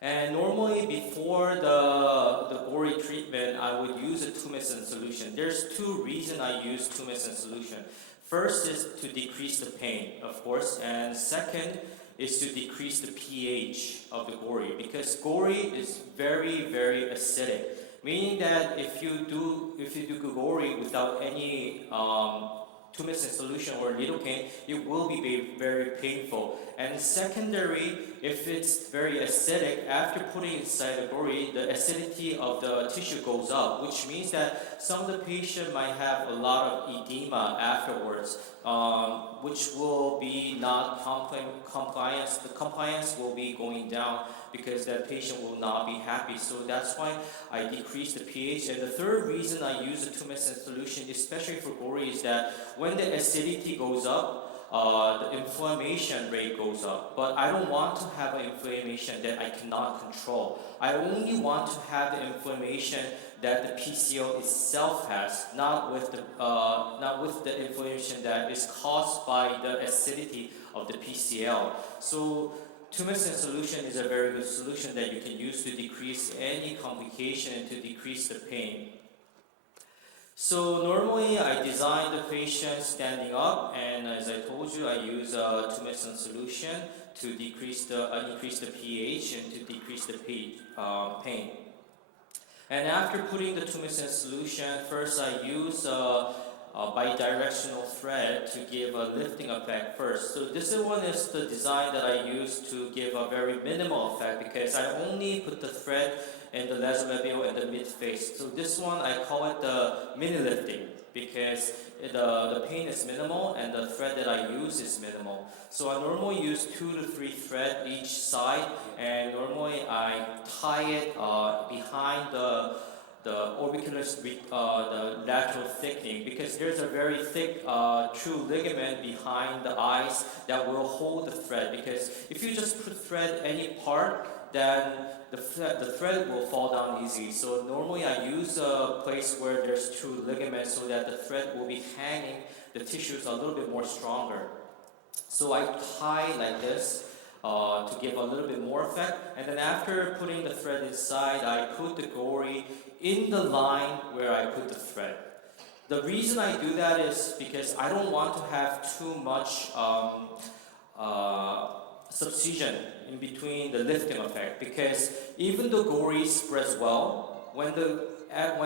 And normally before the GOURI treatment, I would use a tumescent solution. There's two reasons I use tumescent solution. First is to decrease the pain, of course, and second is to decrease the pH of the GOURI, because GOURI is very, very acidic, meaning that if you do GOURI without any tumescent solution or lidocaine, it will be very painful. And secondary, if it's very acidic, after putting inside the GOURI, the acidity of the tissue goes up, which means that some of the patient might have a lot of edema afterwards, which will be not compliance. The compliance will be going down because that patient will not be happy. So that's why I decrease the pH. And the third reason I use a tumescent solution, especially for GOURI, is that when the acidity goes up, the inflammation rate goes up. But I don't want to have an inflammation that I cannot control. I only want to have the inflammation that the PCL itself has, not with the inflammation that is caused by the acidity of the PCL. So tumescent solution is a very good solution that you can use to decrease any complication and to decrease the pain. So normally I design the patient standing up, and as I told you, I use a tumescent solution to increase the pH and to decrease the pain. And after putting the tumescent solution, first I use a bidirectional thread to give a lifting effect first. So this one is the design that I use to give a very minimal effect, because I only put the thread in the nasolabial and the mid-face. So this one I call it the mini lifting, because the pain is minimal and the thread that I use is minimal. So I normally use 2 to 3 threads each side, and normally I tie it behind the orbicularis, the lateral thickening, because there's a very thick true ligament behind the eyes that will hold the thread. Because if you just put thread any part, then the thread will fall down easily. So normally I use a place where there's true ligament so that the thread will be hanging the tissues a little bit more stronger. So I tie like this to give a little bit more effect, and then after putting the thread inside, I put the GOURI in the line where I put the thread. The reason I do that is because I don't want to have too much subcision in between the lifting effect, because even though GOURI spreads well, when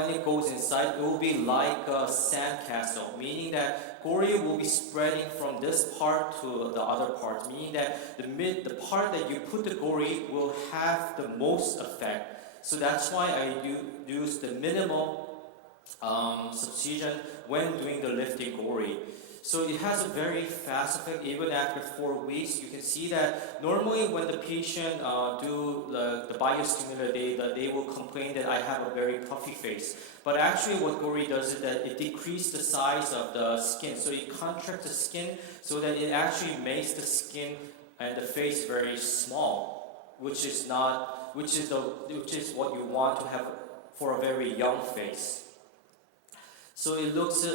it goes inside, it will be like a sandcastle, meaning that GOURI will be spreading from this part to the other parts, meaning that the part that you put the GOURI will have the most effect. So that's why I use the minimal subcision when doing the lifting GOURI. So it has a very fast effect. Even after 4 weeks, you can see that normally when the patient do the biostimulator, they will complain that I have a very puffy face. But actually what GOURI does is that it decreases the size of the skin. So it contracts the skin so that it actually makes the skin and the face very small, which is what you want to have for a very young face. So it looks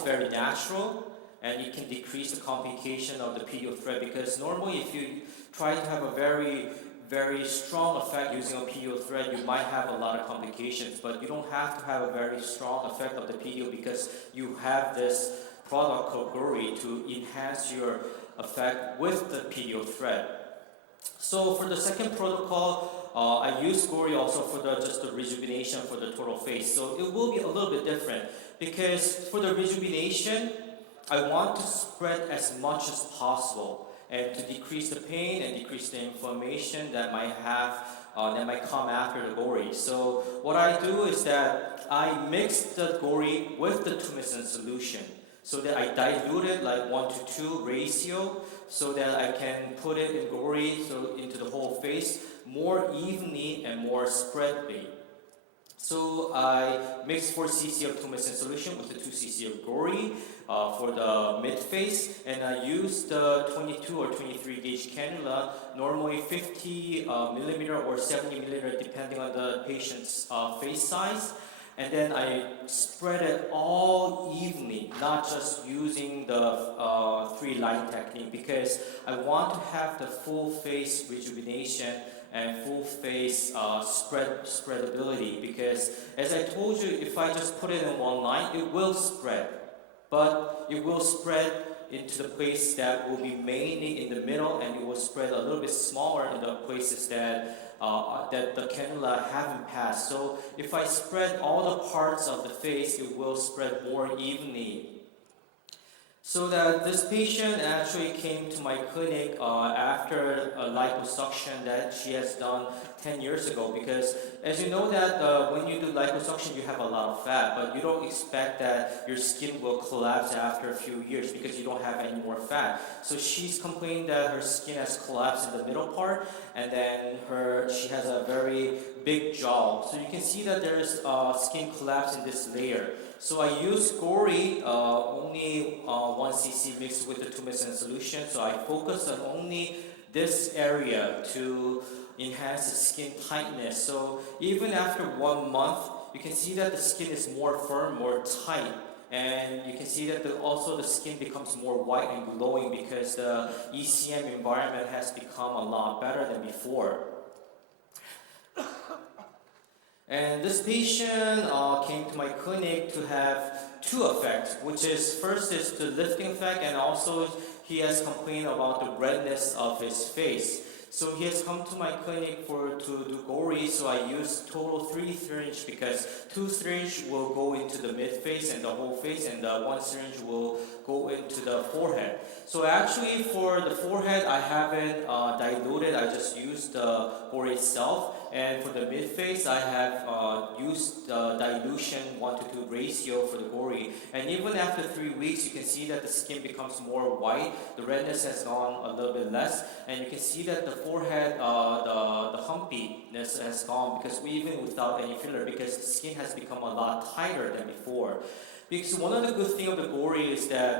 very natural, and it can decrease the complication of the PDO thread, because normally if you try to have a very, very strong effect using a PDO thread, you might have a lot of complications, but you don't have to have a very strong effect of the PDO because you have this product called GOURI to enhance your effect with the PDO thread. So for the second protocol, I use GOURI also for just the rejuvenation for the total face. So it will be a little bit different, because for the rejuvenation, I want to spread as much as possible and to decrease the pain and decrease the inflammation that might have that might come after the GOURI. So what I do is that I mix the GOURI with the tumescent solution, so that I dilute it like 1:2 ratio, so that I can put it in GOURI, so into the whole face, more evenly and more spreadly. So I mix 4 cc of tumescent solution with the 2 cc of GOURI for the mid face, and I use the 22 or 23 gauge cannula, normally 50 millimeter or 70 millimeter depending on the patient's face size. And then I spread it all evenly, not just using the 3-line technique, because I want to have the full face rejuvenation and full face spreadability. Because as I told you, if I just put it in one line, it will spread, but it will spread into the place that will be mainly in the middle, and it will spread a little bit smaller in the places that that the cannula haven't passed. So if I spread all the parts of the face, it will spread more evenly. So that this patient actually came to my clinic after a liposuction that she has done 10 years ago, because as you know that when you do liposuction you have a lot of fat, but you don't expect that your skin will collapse after a few years because you don't have any more fat. So she's complaining that her skin has collapsed in the middle part, and then she has a very big jaw. So you can see that there is skin collapse in this layer. So I use GOURI, only 1 cc mixed with the tumescent solution. So I focus on only this area to enhance the skin tightness. So even after 1 month, you can see that the skin is more firm, more tight. And you can see that also the skin becomes more white and glowing because the ECM environment has become a lot better than before. And this patient came to my clinic to have 2 effects, which is first is the lifting effect, and also he has complained about the redness of his face. So he has come to my clinic to do GOURI, so I use total 3 syringe because 2 syringe will go into the mid face and the whole face, and 1 syringe will go into the forehead. So actually for the forehead I haven't diluted, I just used the GOURI itself. And for the mid face, I have used the dilution 1:2 ratio for the GOURI. And even after 3 weeks, you can see that the skin becomes more white. The redness has gone a little bit less, and you can see that the forehead, the humpiness has gone because even without any filler, because the skin has become a lot tighter than before. Because one of the good things of the GOURI is that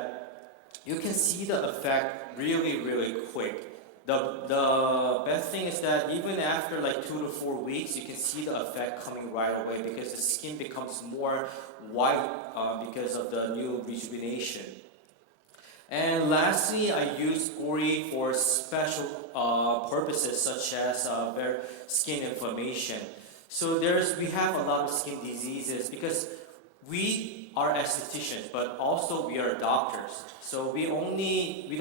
you can see the effect really, really quick. The best thing is that even after like 2 to 4 weeks, you can see the effect coming right away because the skin becomes more white because of the new rejuvenation. And lastly, I use GOURI for special purposes such as skin inflammation. So we have a lot of skin diseases because we are estheticians, but also we are doctors. So we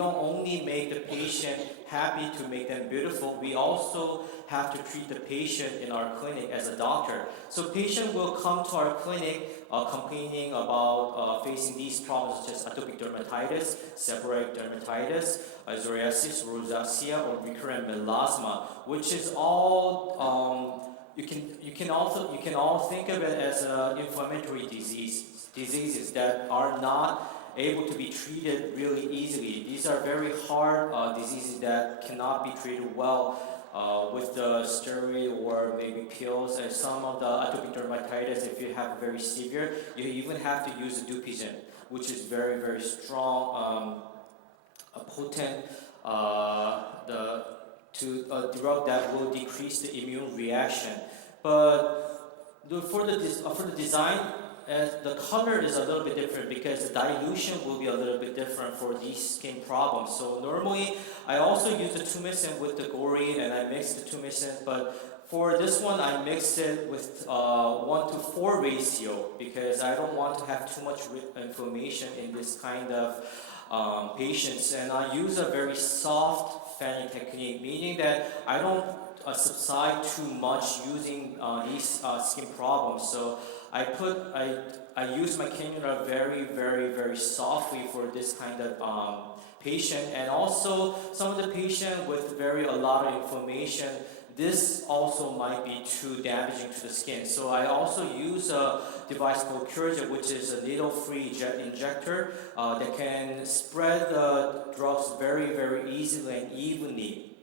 don't only make the patient happy to make them beautiful, we also have to treat the patient in our clinic as a doctor. So patient will come to our clinic complaining about facing these problems such as atopic dermatitis, seborrheic dermatitis, psoriasis, rosacea, or recurrent melasma, which is all you can all think of it as inflammatory diseases that are not able to be treated really easily. These are very hard diseases that cannot be treated well with the steroid or maybe pills. And some of the atopic dermatitis, if you have very severe, you even have to use Dupixent, which is very, very strong, potent drug that will decrease the immune reaction. But for the design, the color is a little bit different because the dilution will be a little bit different for these skin problems. So normally, I also use the tumescent with the GOURI and I mix the tumescent, but for this one, I mix it with 1:4 ratio because I don't want to have too much inflammation in this kind of patients. And I use a very soft fanning technique, meaning that I don't subside too much using these skin problems. So I use my cannula very, very, very softly for this kind of patient, and also some of the patient with a lot of inflammation, this also might be too damaging to the skin. So I also use a device called Curajet, which is a needle-free jet injector that can spread the drugs very, very easily and evenly.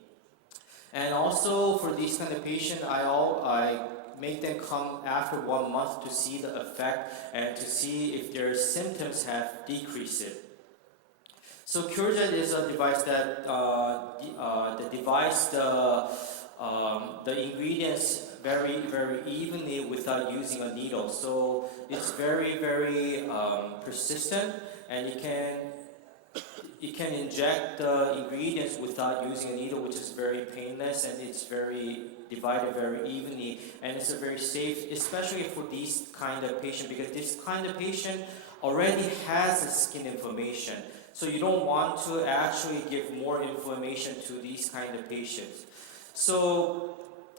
And also for these kind of patients, I make them come after 1 month to see the effect and to see if their symptoms have decreased. So Curajet is a device that the ingredients very, very evenly without using a needle. So it's very, very persistent, and it can inject the ingredients without using a needle, which is very painless, and it's very divided very evenly, and it's a very safe, especially for these kind of patient, because this kind of patient already has a skin inflammation. So you don't want to actually give more inflammation to these kind of patients. So,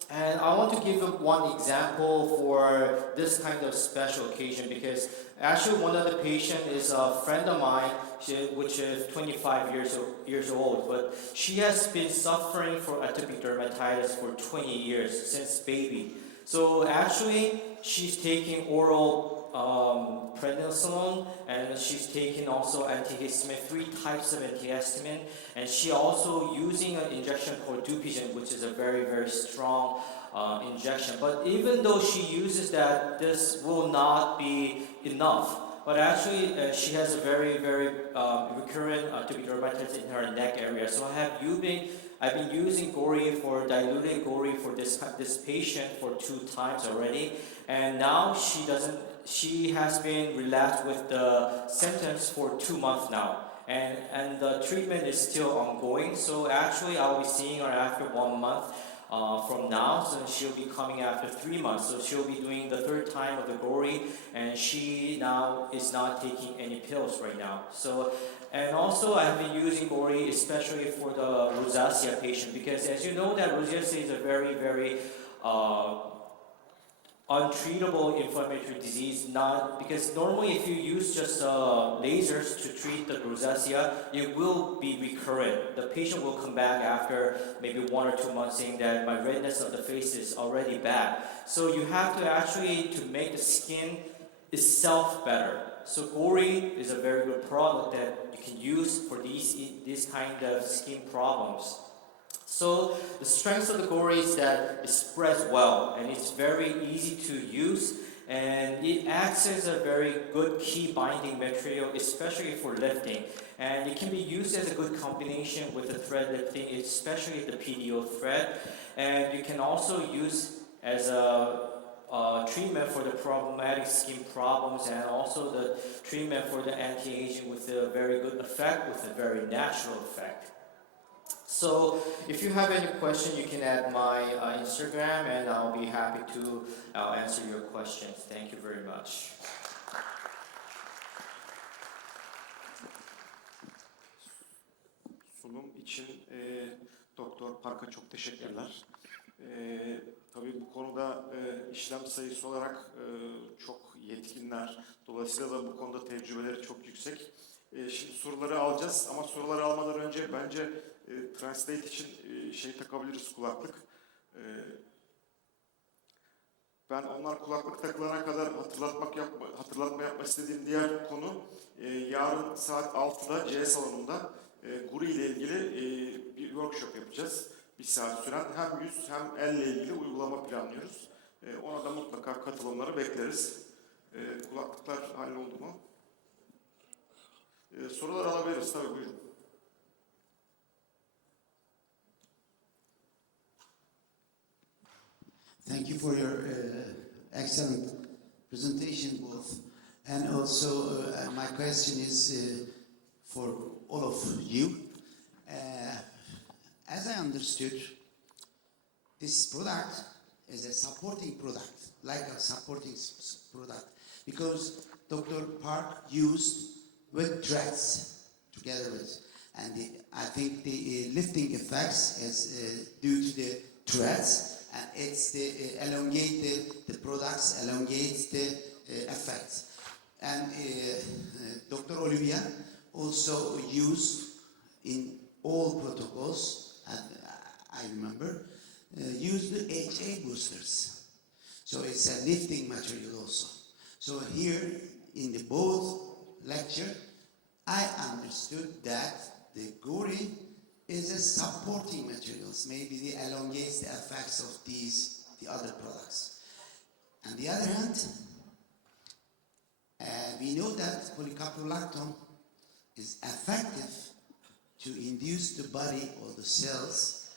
and I want to give one example for this kind of special occasion, because actually one of the patients is a friend of mine, which is 25 years old, but she has been suffering from atopic dermatitis for 20 years, since baby. So actually, she's taking oral prednisolone, and she's taking also antihistamine, 3 types of antihistamine, and she also using an injection called Dupuytren, which is a very, very strong injection. But even though she uses that, this will not be enough. But actually, she has a very, very recurrent atopic dermatitis in her neck area. So I've been using GOURI for diluted GOURI for this patient for 2 times already, and now she has been relapsed with the symptoms for 2 months now, and the treatment is still ongoing. So actually, I'll be seeing her after 1 month from now, so she'll be coming after 3 months. So she'll be doing the 3rd time of the GOURI, and she now is not taking any pills right now. So, and also I've been using GOURI especially for the rosacea patient, because as you know that rosacea is a very, very untreatable inflammatory disease, because normally if you use just lasers to treat the rosacea, it will be recurrent. The patient will come back after maybe 1 or 2 months saying that my redness of the face is already bad. So you have to actually, to make the skin itself better. So GOURI is a very good product that you can use for these kind of skin problems. So the strength of the GOURI is that it spreads well, and it's very easy to use, and it acts as a very good key binding material, especially for lifting. And it can be used as a good combination with the thread lifting, especially the PDO thread. And you can also use as a treatment for the problematic skin problems, and also the treatment for the anti-aging with a very good effect, with a very natural effect. So if you have any question, you can add my Instagram, and I'll be happy to answer your questions. Thank you very much. Sunum için Doktor Park'a çok teşekkürler. Tabii bu konuda işlem sayısı olarak çok yetkinler. Dolayısıyla da bu konuda tecrübeleri çok yüksek. Şimdi soruları alacağız, ama soruları almadan önce bence Translate için takabiliriz, kulaklık. Ben onlar kulaklık takılana kadar hatırlatma yapmak istediğim diğer konu, yarın saat 6'da C salonunda GOURI ile ilgili bir workshop yapacağız. 1 saat süren, hem yüz hem elle ilgili uygulama planlıyoruz. Ona da mutlaka katılımları bekleriz. Kulaklıklar halloldu mu? Sorular alabiliriz tabii, buyurun. Thank you for your excellent presentation, both. And also, my question is for all of you. As I understood, this product is a supporting product, like a supporting product, because Dr. Park used with threads together with, and I think the lifting effects is due to the threads. And it's the products elongate the effects. And Dr. Olivia also used in all protocols, I remember, use the HA boosters. So it's a lifting material also. So here in the both lecture, I understood that the GOURI is a supporting materials. Maybe it elongates the effects of the other products. On the other hand, we know that polycaprolactone is effective to induce the body or the cells,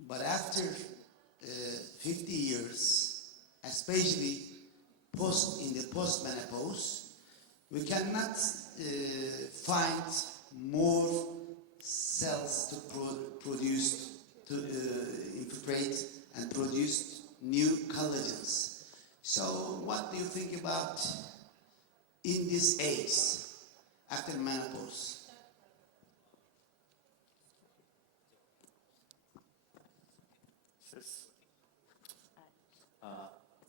but after 50 years, especially in the post-menopause, we cannot find more cells to infiltrate and produce new collagens. So what do you think about in this age, after menopause?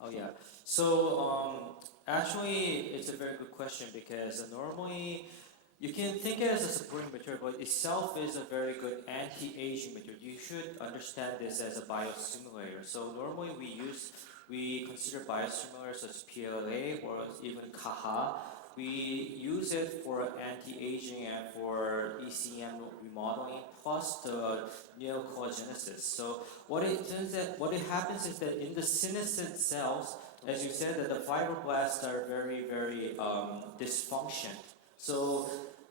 Oh yeah. So actually, it's a very good question because normally you can think it as a supporting material, but itself is a very good anti-aging material. You should understand this as a biostimulator. So normally we consider biostimulators such as PLA or even KAHA. We use it for anti-aging and for ECM remodeling plus the neocollagenesis. So what it happens is that in the senescent cells, as you said, that the fibroblasts are very, very dysfunctional. So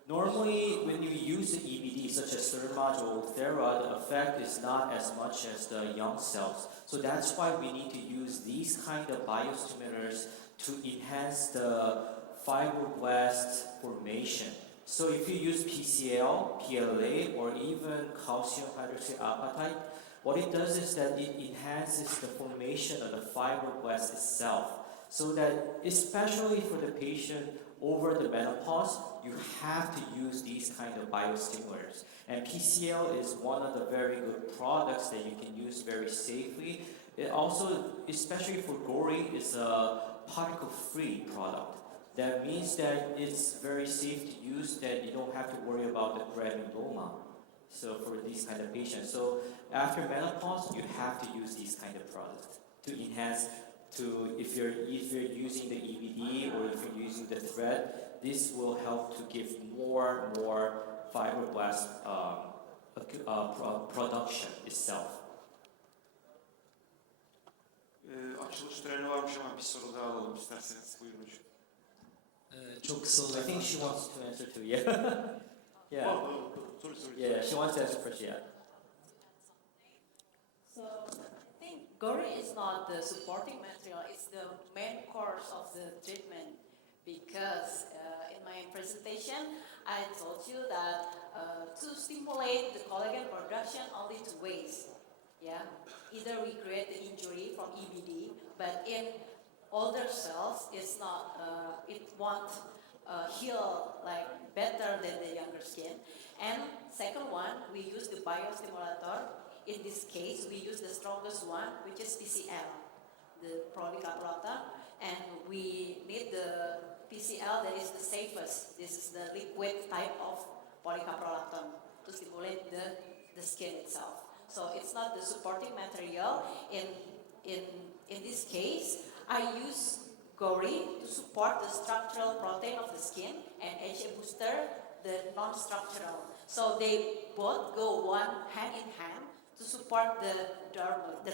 normally when you use the EBD such as Thermage or Ulthera, the effect is not as much as the young cells. So that's why we need to use these kind of biostimulators to enhance the fibroblast formation. So if you use PCL, PLA, or even calcium hydroxyapatite, what it does is that it enhances the formation of the fibroblast itself. So that, especially for the patient over the menopause, you have to use these kind of biostimulators. And PCL is one of the very good products that you can use very safely. It also, especially for GOURI, is a particle-free product. That means that it's very safe to use, that you don't have to worry about the granuloma. So for these kind of patients. So after menopause, you have to use these kind of products to enhance, if you're using the EBD or if you're using the thread, this will help to give more fibroblast production itself. Açılış töreni varmış ama bir soru daha alalım isterseniz. Buyurun hocam. Çok kısa I olarak. think she wants to answer too, yeah. Yeah. Sorry. Yeah, she wants to answer first, yeah. So I think GOURI is not the supporting material, it's the main course of the treatment because in my presentation I told you that to stimulate the collagen production only two ways. Yeah, either we create the injury from EBD, but in older cells it's not, it won't heal like better than the younger skin. And second one, we use the biostimulator. In this case, we use the strongest one, which is PCL, the polycaprolactone, and we need the PCL that is the safest. This is the liquid type of polycaprolactone to stimulate the skin itself. So it's not the supporting material. In this case, I use GOURI to support the structural protein of the skin and HA booster the non-structural. So they both go hand in hand to support the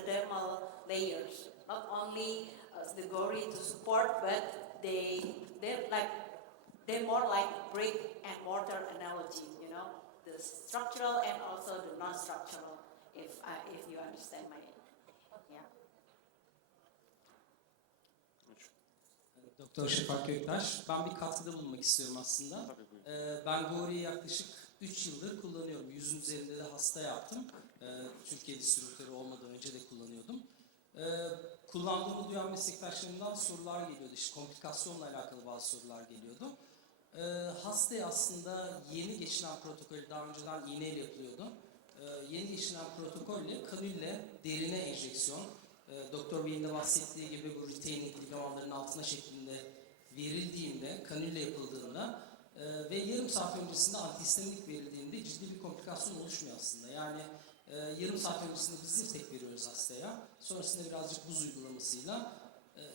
dermal layers. Not only the GOURI to support, but they're more like brick and mortar analogy. You know, the structural and also the non-structural. If you understand my, yeah. Doktor Şafak Göktaş, ben bir katkıda bulunmak istiyorum aslında. Ben GOURI'yi yaklaşık 3 yıldır kullanıyorum. 100'ün üzerinde de hasta yaptım. Türkiye distribütörü olmadan önce de kullanıyordum. Kullandığımı duyan meslektaşlarımdan sorular geliyordu. İşte komplikasyonla alakalı bazı sorular geliyordu. Hastaya aslında yeni geçilen protokolü, daha önceden iğneyle yapılıyordu. Yeni geçilen protokolle kanülle derine enjeksiyon, Doktor Bey'in de bahsettiği gibi bu retaining ligamanların altına şeklinde verildiğinde, kanülle yapıldığında ve yarım saat öncesinde antihistamik verildiğinde ciddi bir komplikasyon oluşmuyor aslında. Yani Yarım saat öncesinde biz tek veriyoruz hastaya. Sonrasında birazcık buz uygulamasıyla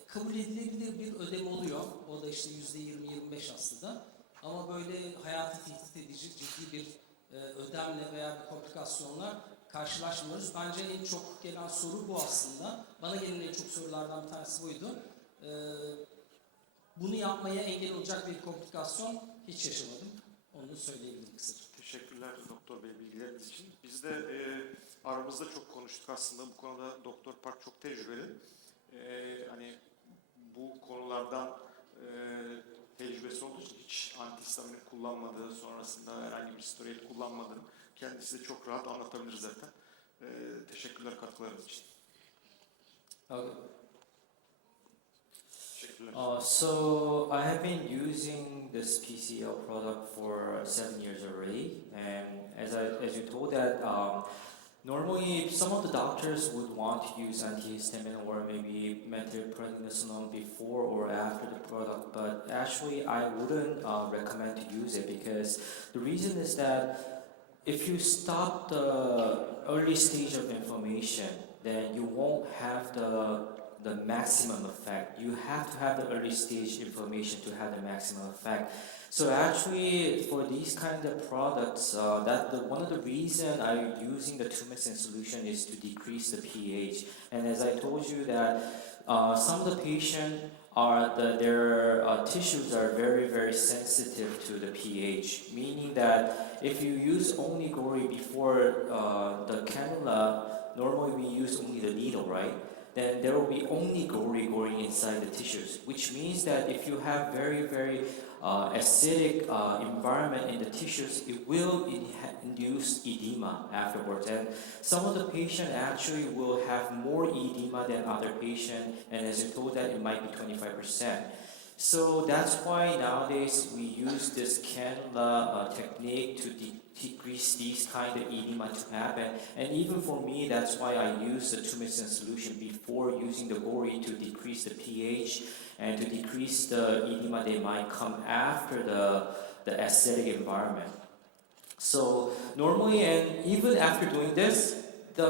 kabul edilebilir bir ödem oluyor. O da işte %20-25 hastada. Ama böyle hayatı tehdit edici ciddi bir ödemle veya bir komplikasyonla karşılaşmıyoruz. Bence en çok gelen soru bu aslında. Bana gelen en çok sorulardan bir tanesi buydu. Bunu yapmaya engel olacak bir komplikasyon hiç yaşamadım. Onu söyleyebilirim kısaca. Teşekkürler Doktor Bey bilgileriniz için. Biz de aramızda çok konuştuk aslında bu konuda. Doktor Park çok tecrübeli. Hani bu konulardan tecrübesi olduğu için hiç antihistamin kullanmadığı, sonrasında herhangi bir steroid kullanmadığını kendisi de çok rahat anlatabilir zaten. Teşekkürler katkılarınız için. Okay. Teşekkürler. So I have been using this PCL product for 7 years already, and as you told that normally some of the doctors would want to use antihistamine or maybe methotrexate before or after the product, but actually I wouldn't recommend to use it because the reason is that if you stop the early stage of inflammation, then you won't have the maximum effect. You have to have the early stage inflammation to have the maximum effect. So actually, for these kind of products, one of the reason I'm using the tumescent solution is to decrease the pH. And as I told you that some of the patient their tissues are very, very sensitive to the pH, meaning that if you use only GOURI before the cannula, normally we use only the needle, right? Then there will be only GOURI going inside the tissues, which means that if you have very, very acidic environment in the tissues, it will induce edema afterwards. And some of the patient actually will have more edema than other patient, and as you told that, it might be 25%. So that's why nowadays we use this cannula technique to decrease these kind of edema to happen. And even for me, that's why I use the tumescent solution before using the GOURI to decrease the pH and to decrease the edema that might come after the acidic environment. So normally, and even after doing this,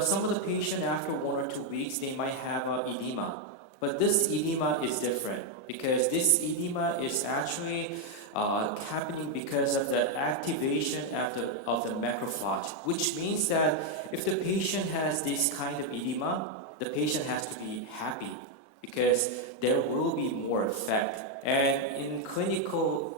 some of the patient after 1 or 2 weeks, they might have edema. But this edema is different because this edema is actually happening because of the activation of the macrophage, which means that if the patient has this kind of edema, the patient has to be happy because there will be more effect. And in clinical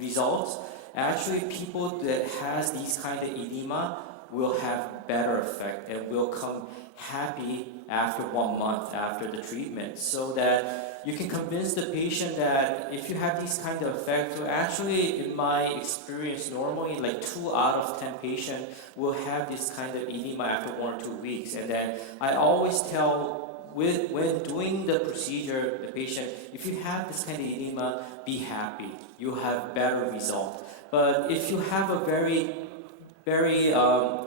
results, actually people that has these kind of edema will have better effect and will come happy after 1 month after the treatment, so that you can convince the patient that if you have these kind of effects, so actually in my experience, normally like 2 out of 10 patients will have this kind of edema after 1 or 2 weeks. And then I always tell when doing the procedure, the patient, if you have this kind of edema, be happy. You have better result. But if you have a very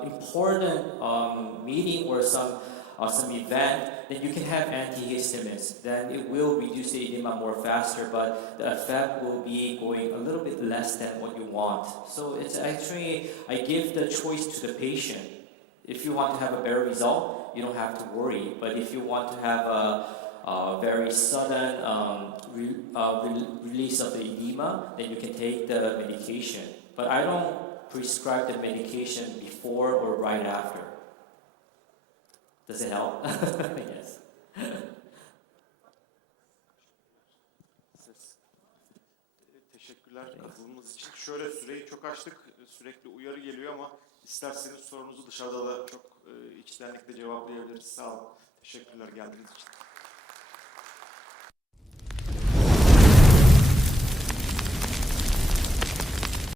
important meeting or some event, then you can have antihistamines. Then it will reduce the edema more faster, but the effect will be going a little bit less than what you want. So it's actually, I give the choice to the patient. If you want to have a better result, you don't have to worry. But if you want to have a very sudden release of the edema, then you can take the medication. But I don't prescribe the medication before or right after. Does it help? Yes. Teşekkürler katılımınız için. Şöyle süreyi çok açtık. Sürekli uyarı geliyor ama isterseniz sorunuzu dışarıda da çok içtenlikle cevaplayabiliriz. Sağ olun. Teşekkürler geldiğiniz için.